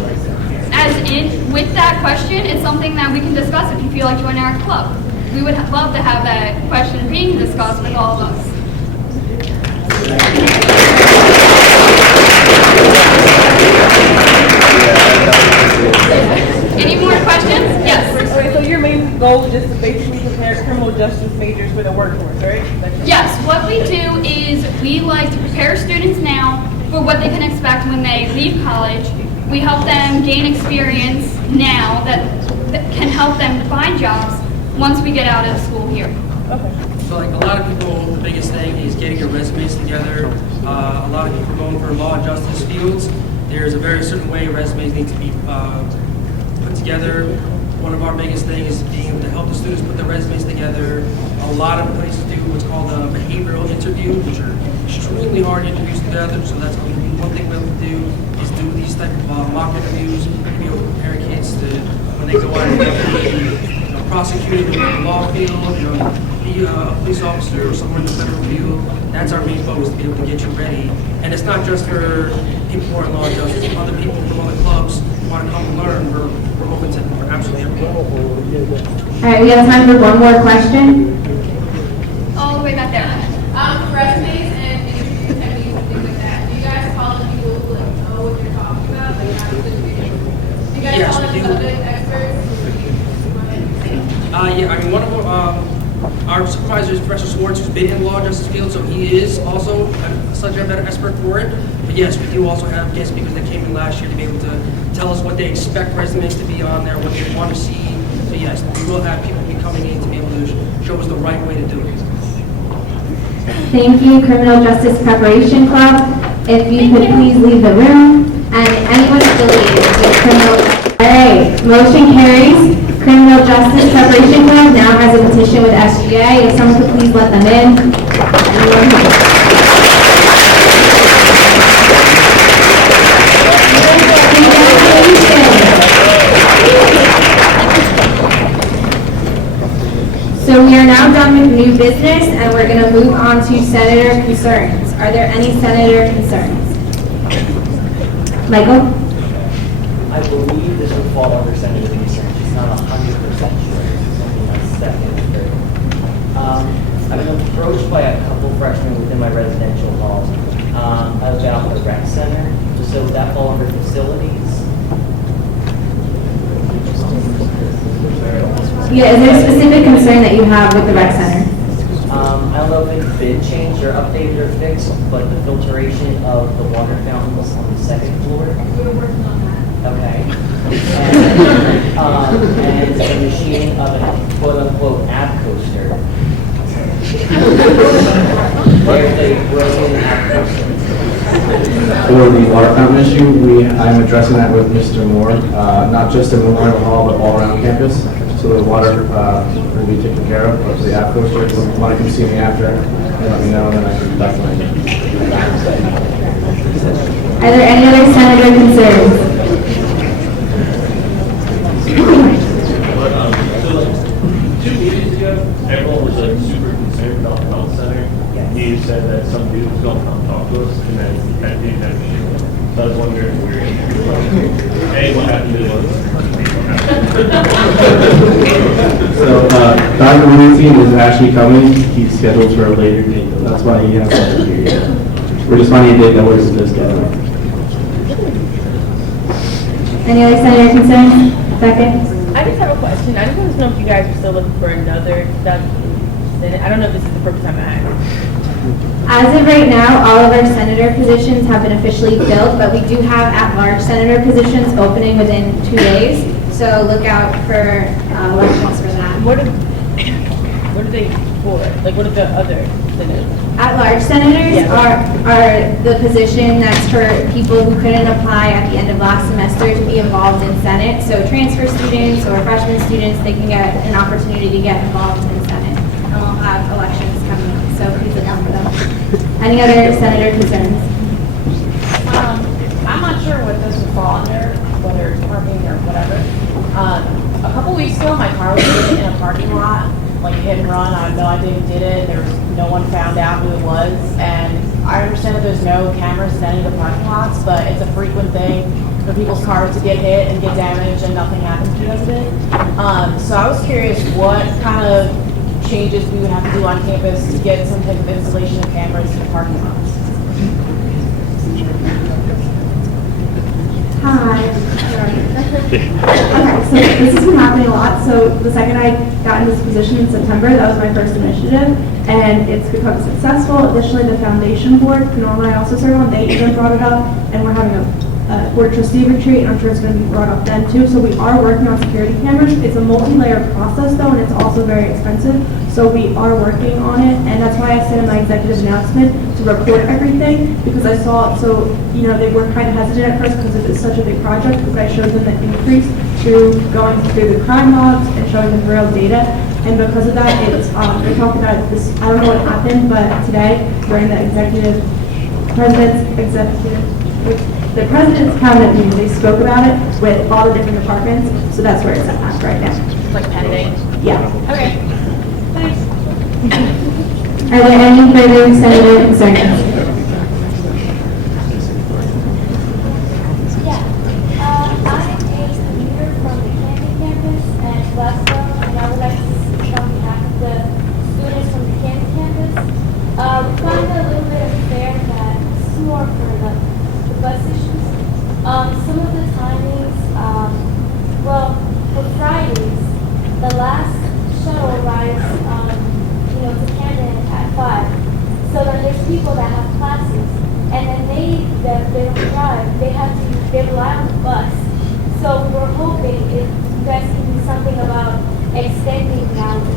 with that question, it's something that we can discuss if you feel like joining our club. We would love to have that question being discussed with all of us. Any more questions? Yes. Okay, so your main goal is just to basically prepare criminal justice majors for the workforce, right? Yes, what we do is we like to prepare students now for what they can expect when they leave college. We help them gain experience now that can help them find jobs once we get out of school here. Okay. So like a lot of people, the biggest thing is getting your resumes together. A lot of people are going for law and justice fields. There's a very certain way resumes need to be put together. One of our biggest things is being able to help the students put their resumes together. A lot of places do what's called a behavioral interview, which are extremely hard interviews together. So that's one thing we have to do is do these type of mock interviews to be able to prepare kids to when they go out and be a prosecutor in the law field, be a police officer or somewhere in the federal field. That's our main focus, to be able to get you ready. And it's not just for people who are in law and justice. Other people from other clubs want to come and learn. We're open to for absolutely everyone. All right, we have time for one more question. All the way back there. Resumes and interview attendees and things like that. Do you guys call the people who like know what you're talking about? Like not just do you guys Yes, call we them do. subject experts? Yeah, I mean, one of our supervisors is Professor Swartz, who's been in the law and justice field, so he is also a subject matter expert for it. But yes, we do also have guest speakers that came in last year to be able to tell us what they expect resumes to be on there, what they want to see. So yes, we will have people be coming in to be able to show us the right way to do it. Thank you, Criminal Justice Preparation Club. If you could please leave the room, and anyone affiliated with criminal justice. All right, motion carries. Criminal Justice Preparation Club now has a petition with SGA. If someone could please let them in. So we are now done with new business, and we're going to move on to senator concerns. Are there any senator concerns? Michael? I believe this would fall under senator concerns. It's not 100% sure. It's only my second or third. I've been approached by a couple freshmen within my residential hall. About the rec center. So would that fall under facilities? Yeah, is there a specific concern that you have with the rec center? I don't know if it's been changed or updated or fixed, but the filtration of the water fountains on the second floor. We're working on that. Okay. And the machining of a quote-unquote ab coaster. There's a broken ab coaster. For the water fountain issue, I'm addressing that with Mr. Moore, not just in Memorial Hall, but all around campus. So the water will be taken care of. But for the app coaster, if you want to come see me after, let me know, and then I can document it. Are there any other senator concerns? So 2 meetings ago, everyone was like super concerned about the health center. You said that some dude was going to come talk to us, and then that didn't happen. So I was wondering where hey, what happened to the So Dr. Rubenstein is actually coming. He's scheduled for a later date, though. That's why he hasn't been here yet. We're just finding a date that works with this schedule. Any other senator concerns? Second? I just have a question. I just want to know if you guys are still looking for another Senate. I don't know if this is the perfect time to ask. As of right now, all of our senator positions have been officially filled, but we do have at-large senator positions opening within 2 days. So look out for elections for that. What are they for? Like, what are the other senators? At-large senators Yeah. are the position that's for people who couldn't apply at the end of last semester to be involved in Senate. So transfer students or freshman students, they can get an opportunity to get involved in Senate. And we'll have elections coming up, so please look out for them. Any other senator concerns? I'm not sure what this would fall under, whether it's parking or whatever. A couple weeks ago, my car was in a parking lot, like hit and run. I had no idea who did it. There was no one found out who it was. And I understand that there's no cameras in any of the parking lots, but it's a frequent thing for people's cars to get hit and get damaged and nothing happens because of it. So I was curious what kind of changes we would have to do on campus to get some type of installation of cameras in the parking lots. Hi. Okay, so this has been happening a lot. So the second I got in this position in September, that was my first initiative, and it's become successful. Additionally, the foundation board, Norma and I also serve on, they even brought it up, and we're having a board trustee retreat, and I'm sure it's going to be brought up then too. So we are working on security cameras. It's a multi-layer process though, and it's also very expensive. So we are working on it, and that's why I said in my executive announcement to report everything, because I saw, so, you know, they were kind of hesitant at first because it is such a big project, but I showed them the increase through going through the crime logs and showing them real data. And because of that, it's, they talked about this, I don't know what happened, but today, during the the president's cabinet meeting, they spoke about it with all the different departments, so that's where it's at right now. Like pending? Yeah. Okay. Thanks. Are there any further senator concerns? Yeah, I'm a leader from the Canton campus at Glasgow, and I would like to speak on behalf of the students from the Canton campus. We find it a little bit unfair that this is more for the bus issues. Some of the timings, well, for Fridays, the last shuttle arrives, to Canton at 5. So then there's people that have classes, and then they don't drive, they rely on the bus. So we're hoping if you guys can do something about extending the hours.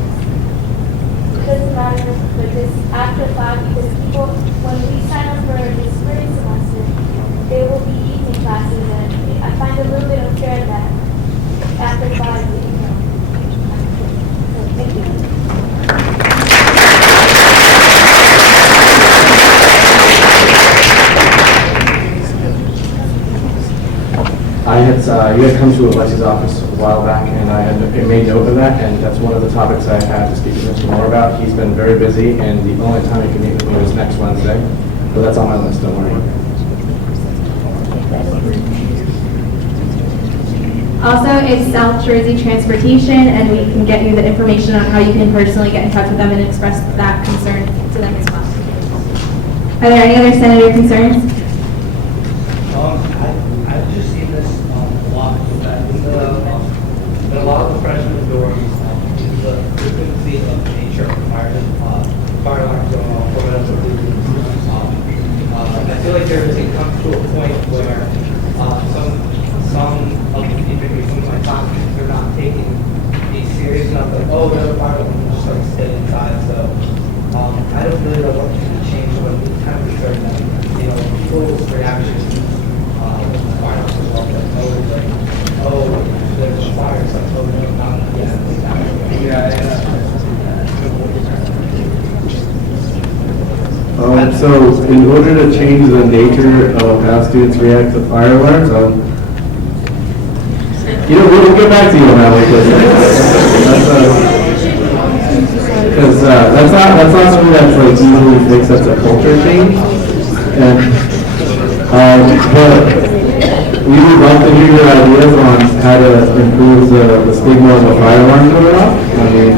It doesn't matter if it's after 5, because people, when we sign up for the spring semester, there will be evening classes, and I find it a little bit unfair that after 5, so thank you. You had come to Alexi's office a while back, and I had made note of that, and that's one of the topics I had to speak to Mr. Moore about. He's been very busy, and the only time he can meet with me was next Wednesday, but that's on my list, don't worry. Also, it's South Jersey Transportation, and we can get you the information on how you can personally get in touch with them and express that concern to them as well. Are there any other senator concerns? I've just seen this a lot. In a lot of the freshman dorms, the frequency of nature of fire alarms going off, or whatever reason. I feel like there has come to a point where some of the people, some of my classmates, are not taking these serious enough. Like, oh, there's a fire alarm, just like stay inside. So I don't really know what can change when we kind of start that, people's reactions. There's a fire, it's like, oh, no, not yet. So in order to change the nature of how students react to fire alarms, we'll get back to you on that one, because that's not something that's like easily fixed. That's a culture change, and but we would love to hear your ideas on how to improve the stigma of a fire alarm going off. I mean,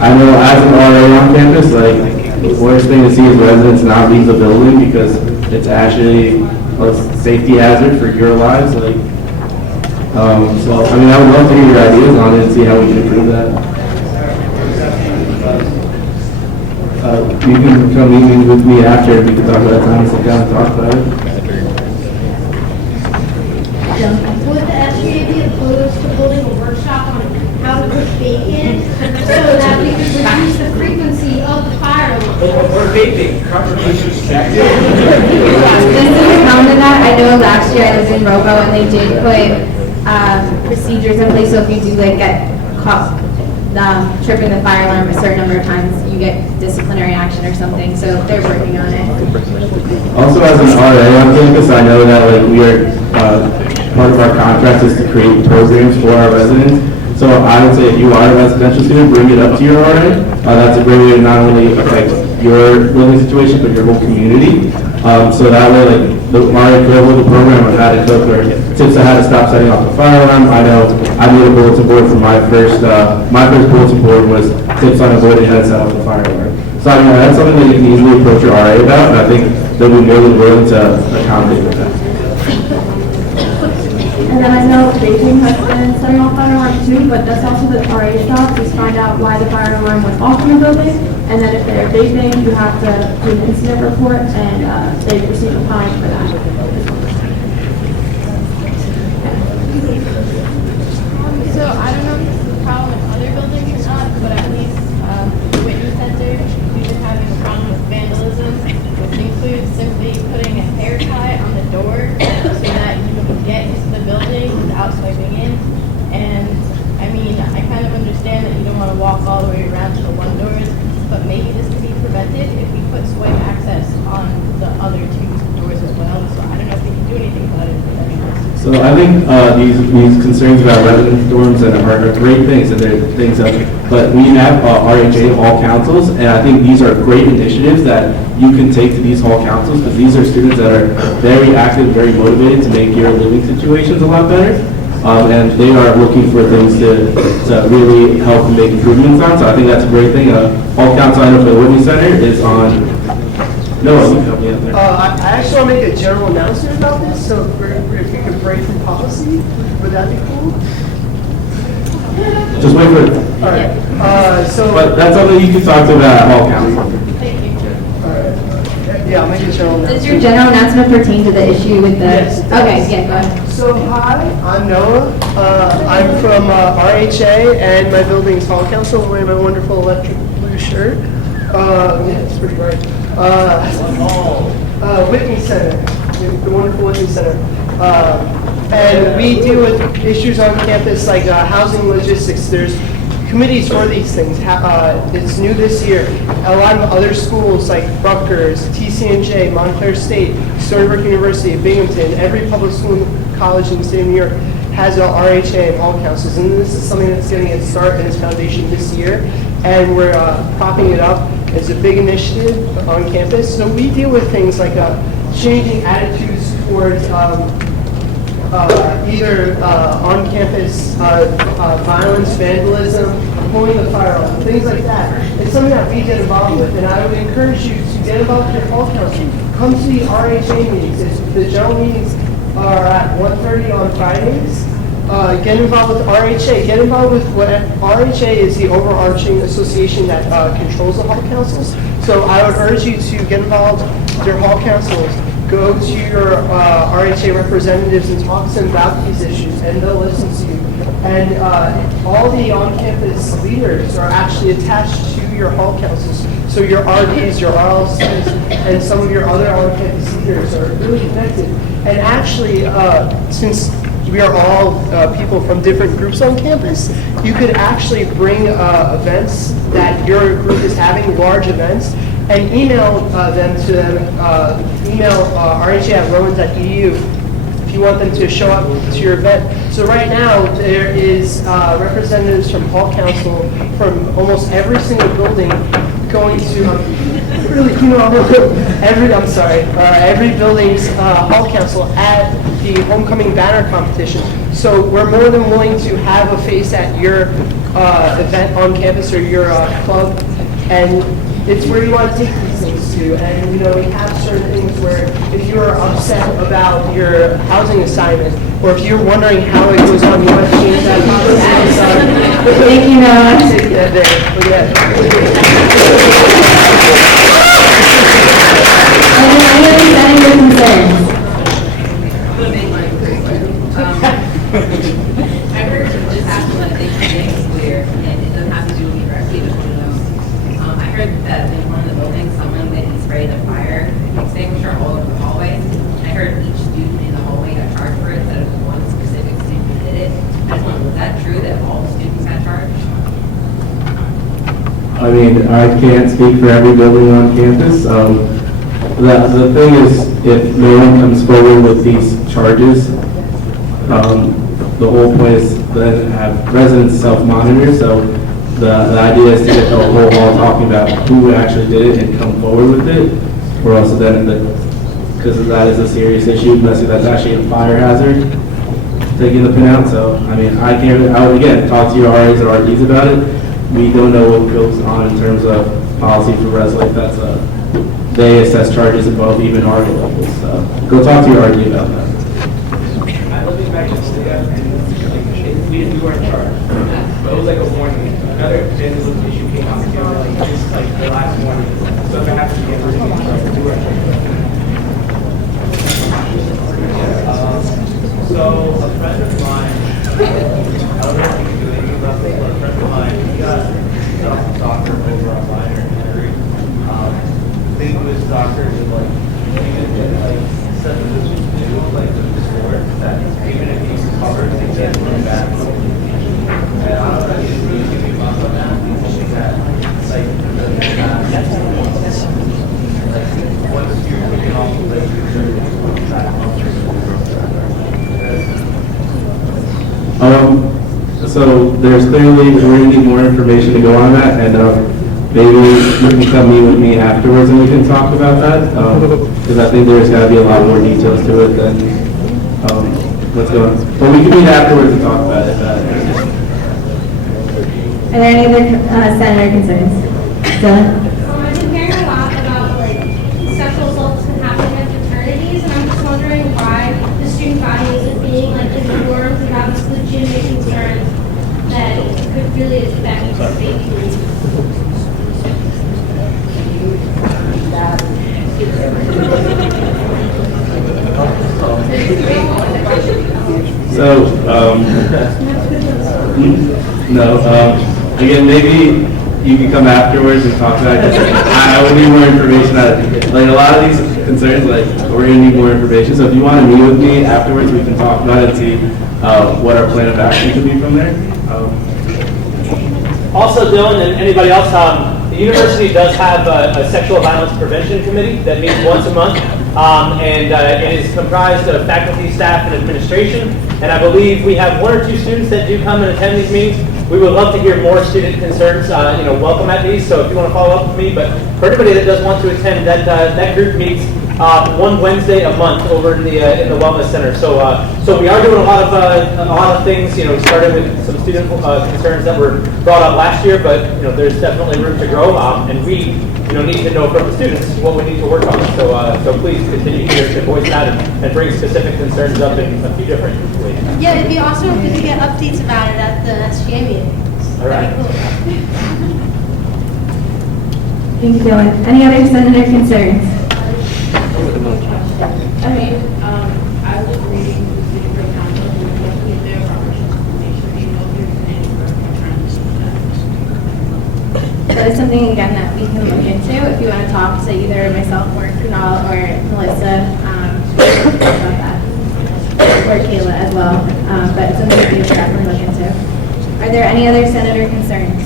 I know as an RA on campus, like, the worst thing to see is residents not leave the building because it's actually a safety hazard for your lives. Like, so, I mean, I would love to hear your ideas on it and see how we can improve that. You can come meet with me after if we can talk about time and sit down and talk about it. Would the SGA be opposed to holding a workshop on how to cook bacon so that we could reduce the frequency of the fire alarm? Or vaping. Just to respond to that, I know last year I was in Robo and they did put procedures in place, so if you do get caught tripping the fire alarm a certain number of times, you get disciplinary action or something, so they're working on it. Also, as an RA on campus, I know that like we are, part of our contract is to create programs for our residents. So I would say if you are a residential student, bring it up to your RA. That's a great way to not only affect your living situation, but your whole community. So that way, like, the RA could hold the program on how to cook or tips on how to stop setting off the fire alarm. I know I made a bulletin board for my first bulletin board was tips on avoiding how to set off the fire alarm. So I mean, that's something that you can easily approach your RA about, and I think they'll be more than willing to accommodate with that. And then I know vaping has been setting off fire alarm too, but that's also the RA's job to find out why the fire alarm went off in the building. And then if they're vaping, you have to do an incident report, and they receive a fine for that. So I don't know if this is a problem in other buildings or not, but at least the Whitney Center, we've been having a problem with vandalism, which includes simply putting a hair tie on the door so that you can get into the building without swiping in. And I mean, I kind of understand that you don't want to walk all the way around to the one doors, but maybe this could be prevented if we put swipe access on the other two doors as well. So I don't know if we can do anything about it. So I think these concerns about resident dorms are great things, and they're things that, but we have RHA hall councils, and I think these are great initiatives that you can take to these hall councils, because these are students that are very active, very motivated to make your living situations a lot better. And they are looking for things to really help and make improvements on. So I think that's a great thing. Hall council I know for the Whitney Center is on. No, I actually want to make a general announcement about this. So if you could break from policy, would that be cool? Just wait for it. All right. But that's something you can talk to about at hall council. Thank you. All right. Yeah, I'll make a general announcement. Does your general announcement pertain to the issue with the? Yes. Okay, yeah, go ahead. So hi, I'm Noah. I'm from RHA, and my building's hall council. I'm wearing my wonderful electric blue shirt. Yeah, it's pretty bright. Whitney Center, the wonderful Whitney Center. And we deal with issues on campus like housing logistics. There's committees for these things. It's new this year. A lot of other schools like Rutgers, TCNJ, Montclair State, Stony Brook University, Binghamton, every public school and college in the state of New York has a RHA and hall councils. And this is something that's getting its start and its foundation this year. And we're propping it up as a big initiative on campus. So we deal with things like changing attitudes towards either on-campus violence, vandalism, pulling the fire alarm, things like that. It's something that we get involved with, and I would encourage you to get involved with your hall council. Come to the RHA meetings. The general meetings are at 1:30 on Fridays. Get involved with RHA. Get involved with what RHA is, the overarching association that controls the hall councils. So I would urge you to get involved with your hall councils. Go to your RHA representatives and talk to them about these issues, and they'll listen to you. And all the on-campus leaders are actually attached to your hall councils. So your RDs, your RLCs, and some of your other on-campus leaders are really connected. And actually, since we are all people from different groups on campus, you could actually bring events that your group is having, large events, and email them to them. Email rha@rowan.edu if you want them to show up to your event. So right now there is representatives from hall council from almost every single building going to every building's hall council at the homecoming banner competition. So we're more than willing to have a face at your event on campus or your club, and it's where you want to take these things to. And we have certain things where if you're upset about your housing assignment, or if you're wondering how it goes on, you want to change that housing. Thank you, Noah. Take that there. But yeah. Any other setting your concerns? I heard just ask one thing is clear, and it doesn't have to do with me directly, just want to know. I heard that in one of the buildings, someone went and sprayed a fire extinguisher all over the hallways. I heard each student in the hallway got charged for it, that it was one specific student who did it. I just wonder, was that true that all the students got charged? I mean, I can't speak for every building on campus. The thing is, if no one comes forward with these charges, the whole point is then have residents self-monitor. So the idea is to get the whole hall talking about who actually did it and come forward with it. Or also then, because that is a serious issue, unless that's actually a fire hazard, taking the pin out. So, I mean, I would again talk to your RAs or RDs about it. We don't know what goes on in terms of policy for Reslake. That's they assess charges above even our levels. So go talk to your RD about that. I looking back at we weren't charged, but it was like a warning. Another vandalism issue came out, and they were like, just like the last warning. So if it happens again, we're going to be charged. We weren't charged. So a friend of mine, I don't know if you can do anything about this, but a friend of mine, he got some doctor over on minor injury. The thing with his doctor is like, he didn't get like, said that this was new, like the sport, that even if he's covered, he can't run back. And I don't know, he's really giving me up on that, because that, like, once you're putting off the leg, so there's clearly, we're going to need more information to go on that, and maybe you can come meet with me afterwards and we can talk about that, because I think there's got to be a lot more details to it than what's going on. But we can meet afterwards and talk about it. Are there any other senator concerns? Dylan? I've been hearing a lot about like sexual assaults can happen at fraternities, and I'm just wondering why the student body isn't being like informed about this legitimate concern that could really affect safety. So, again, maybe you can come afterwards and talk about it. I would need more information. Like a lot of these concerns, like we're gonna need more information. So if you want to meet with me afterwards, we can talk about it and see what our plan of action could be from there. Also, Dylan and anybody else, the university does have a sexual violence prevention committee that meets once a month, and it is comprised of faculty, staff, and administration. And I believe we have 1 or 2 students that do come and attend these meetings. We would love to hear more student concerns, welcome at these. So if you want to follow up with me, but for anybody that does want to attend, that group meets one Wednesday a month over in the wellness center. So we are doing a lot of things. Started with some student concerns that were brought up last year, but there's definitely room to grow, and we need to know from the students what we need to work on. So please continue to voice that and bring specific concerns up in a few different ways. Yeah, it'd be awesome if we could get updates about it at the SGA meetings. All right. Thank you, Dylan. Any other senator concerns? I mean, I was reading the city for council and looking at their operations to make sure they know if there's any So it's something, again, that we can look into if you want to talk to either myself or Kunal or Melissa about that, or Kayla as well. But it's something that we can definitely look into. Are there any other senator concerns?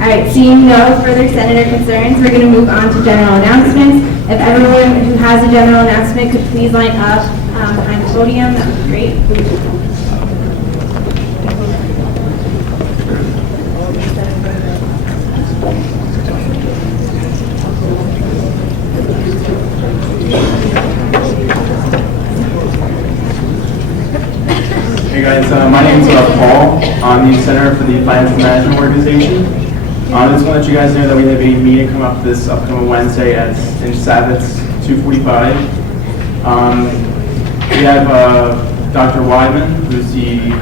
All right, seeing no further senator concerns, we're going to move on to general announcements. If everyone who has a general announcement could please line up behind the podium, that would be great. Hey guys, my name is Paul. I'm the Center for the Financial Management Organization. I just want to let you guys know that we have a meeting come up this upcoming Wednesday in Savitz, 2:45. We have Dr. Wyman, who's the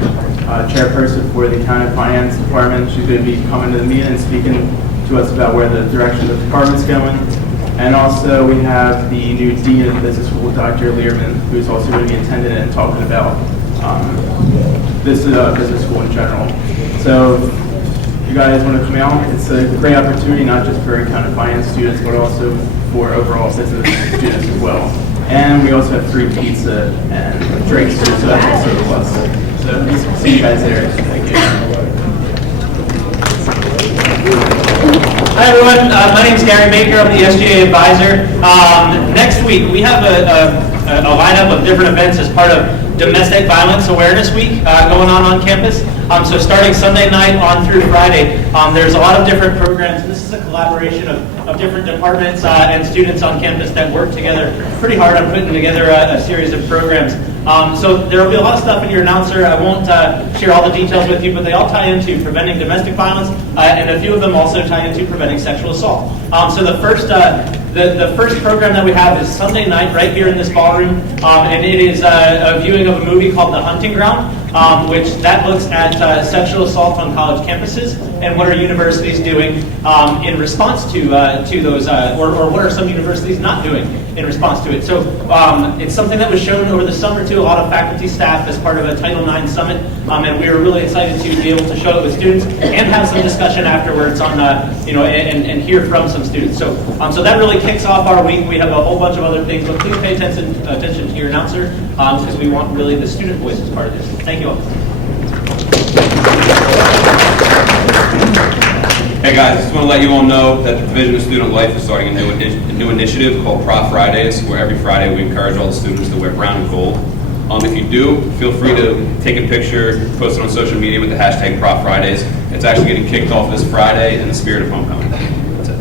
chairperson for the Accounting and Finance Department. She's going to be coming to the meeting and speaking to us about where the direction of the department's going. And also we have the new Dean of the Business School, Dr. Learman, who's also going to be attending and talking about this business school in general. So if you guys want to come out, it's a great opportunity, not just for accounting and finance students, but also for overall business students as well. And we also have free pizza and drinks too, so that's also a plus. So see you guys there. Thank you. Hi everyone, my name is Gary Baker. I'm the SGA advisor. Next week we have a lineup of different events as part of Domestic Violence Awareness Week going on campus. So starting Sunday night on through Friday, there's a lot of different programs. And this is a collaboration of different departments and students on campus that work together pretty hard on putting together a series of programs. So there will be a lot of stuff in your announcer. I won't share all the details with you, but they all tie into preventing domestic violence, and a few of them also tie into preventing sexual assault. So the first program that we have is Sunday night right here in this ballroom, and it is a viewing of a movie called The Hunting Ground, which that looks at sexual assault on college campuses and what are universities doing in response to those, or what are some universities not doing in response to it. So it's something that was shown over the summer to a lot of faculty, staff as part of a Title IX summit, and we were really excited to be able to show it with students and have some discussion afterwards on, and hear from some students. So that really kicks off our week. We have a whole bunch of other things, but please pay attention to your announcer because we want really the student voice as part of this. Thank you all. Hey guys, just want to let you all know that the Division of Student Life is starting a new initiative called Prof Fridays, where every Friday we encourage all the students to wear brown and gold. If you do, feel free to take a picture, post it on social media with the hashtag Prof Fridays. It's actually getting kicked off this Friday in the spirit of homecoming. That's it.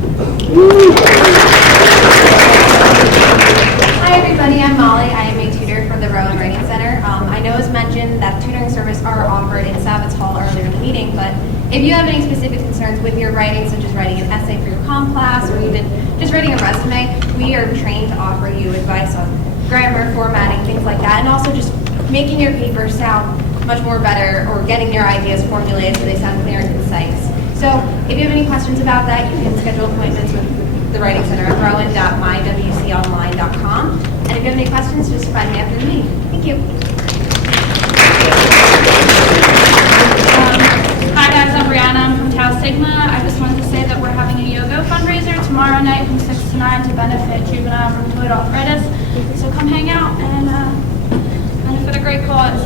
Hi everybody, I'm Molly. I am a tutor for the Rowan Writing Center. I know as mentioned that tutoring service are offered in Savitz Hall earlier in the meeting, but if you have any specific concerns with your writing, such as writing an essay for your comm class or even just writing a resume, we are trained to offer you advice on grammar, formatting, things like that, and also just making your paper sound much more better or getting your ideas formulated so they sound clear and concise. So if you have any questions about that, you can schedule appointments with the Writing Center at rowan.mywconline.com. And if you have any questions, just find me after the meeting. Thank you. Hi guys, I'm Brianna. I'm from Tau Sigma. I just wanted to say that we're having a yoga fundraiser tomorrow night from 6 to 9 to benefit juvenile rheumatoid arthritis. So come hang out and benefit a great cause.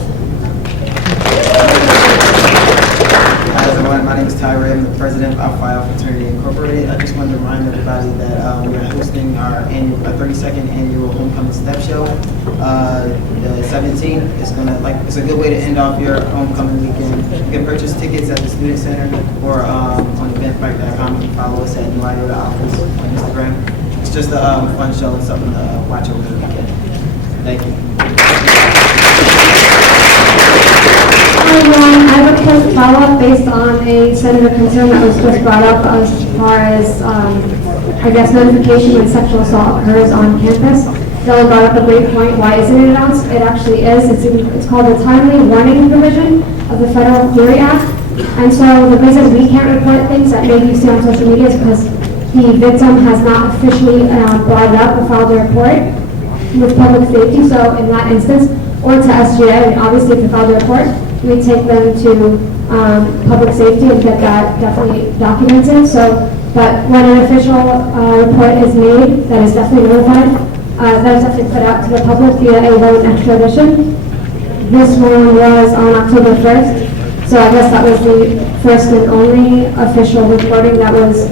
Hi everyone, my name is Tyra. I'm the president of Alpha Phi Fraternity Incorporated. I just wanted to remind everybody that we are hosting our 32nd annual Homecoming Step Show. The 17th is it's a good way to end off your homecoming weekend. You can purchase tickets at the Student Center or on eventbrite.com. You can follow us at NYOTA Office on Instagram. It's just a fun show and something to watch over the weekend. Thank you. Hi everyone, I have a quick follow-up based on a senator concern that was just brought up as far as, I guess, notification when sexual assault occurs on campus. Della brought up a great point. Why isn't it announced? It actually is. It's called the Timely Warning Provision of the Federal Clery Act. And so the reason we can't report things that maybe you see on social media is because the victim has not officially brought it up or filed a report with public safety. So in that instance, or to SGA, and obviously if they filed a report, we take them to public safety and get that definitely documented. So, but when an official report is made, that is definitely notified. That is definitely put out to the public via a vote extradition. This one was on October 1st. So I guess that was the first and only official reporting that was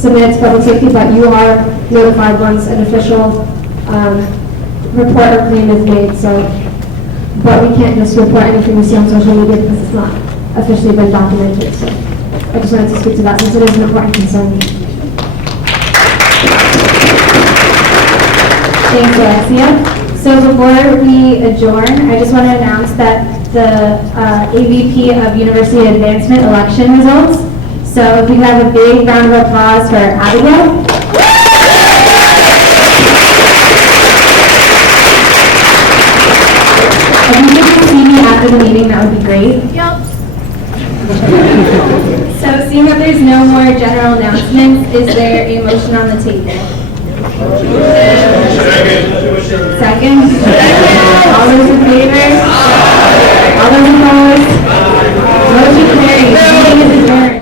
submitted to public safety, but you are notified once an official report or claim is made. So. But we can't just report anything we see on social media because it's not officially been documented. So I just wanted to speak to that since it is an important concern. Thanks, Alexia. So before we adjourn, I just want to announce that the AVP of University Advancement election results. So if you have a big round of applause for Abigail. If you could see me after the meeting, that would be great. Yep. So seeing that there's no more general announcements, is there a motion on the table? Second? All those in favor? All those opposed? Motion carries. Meeting is adjourned.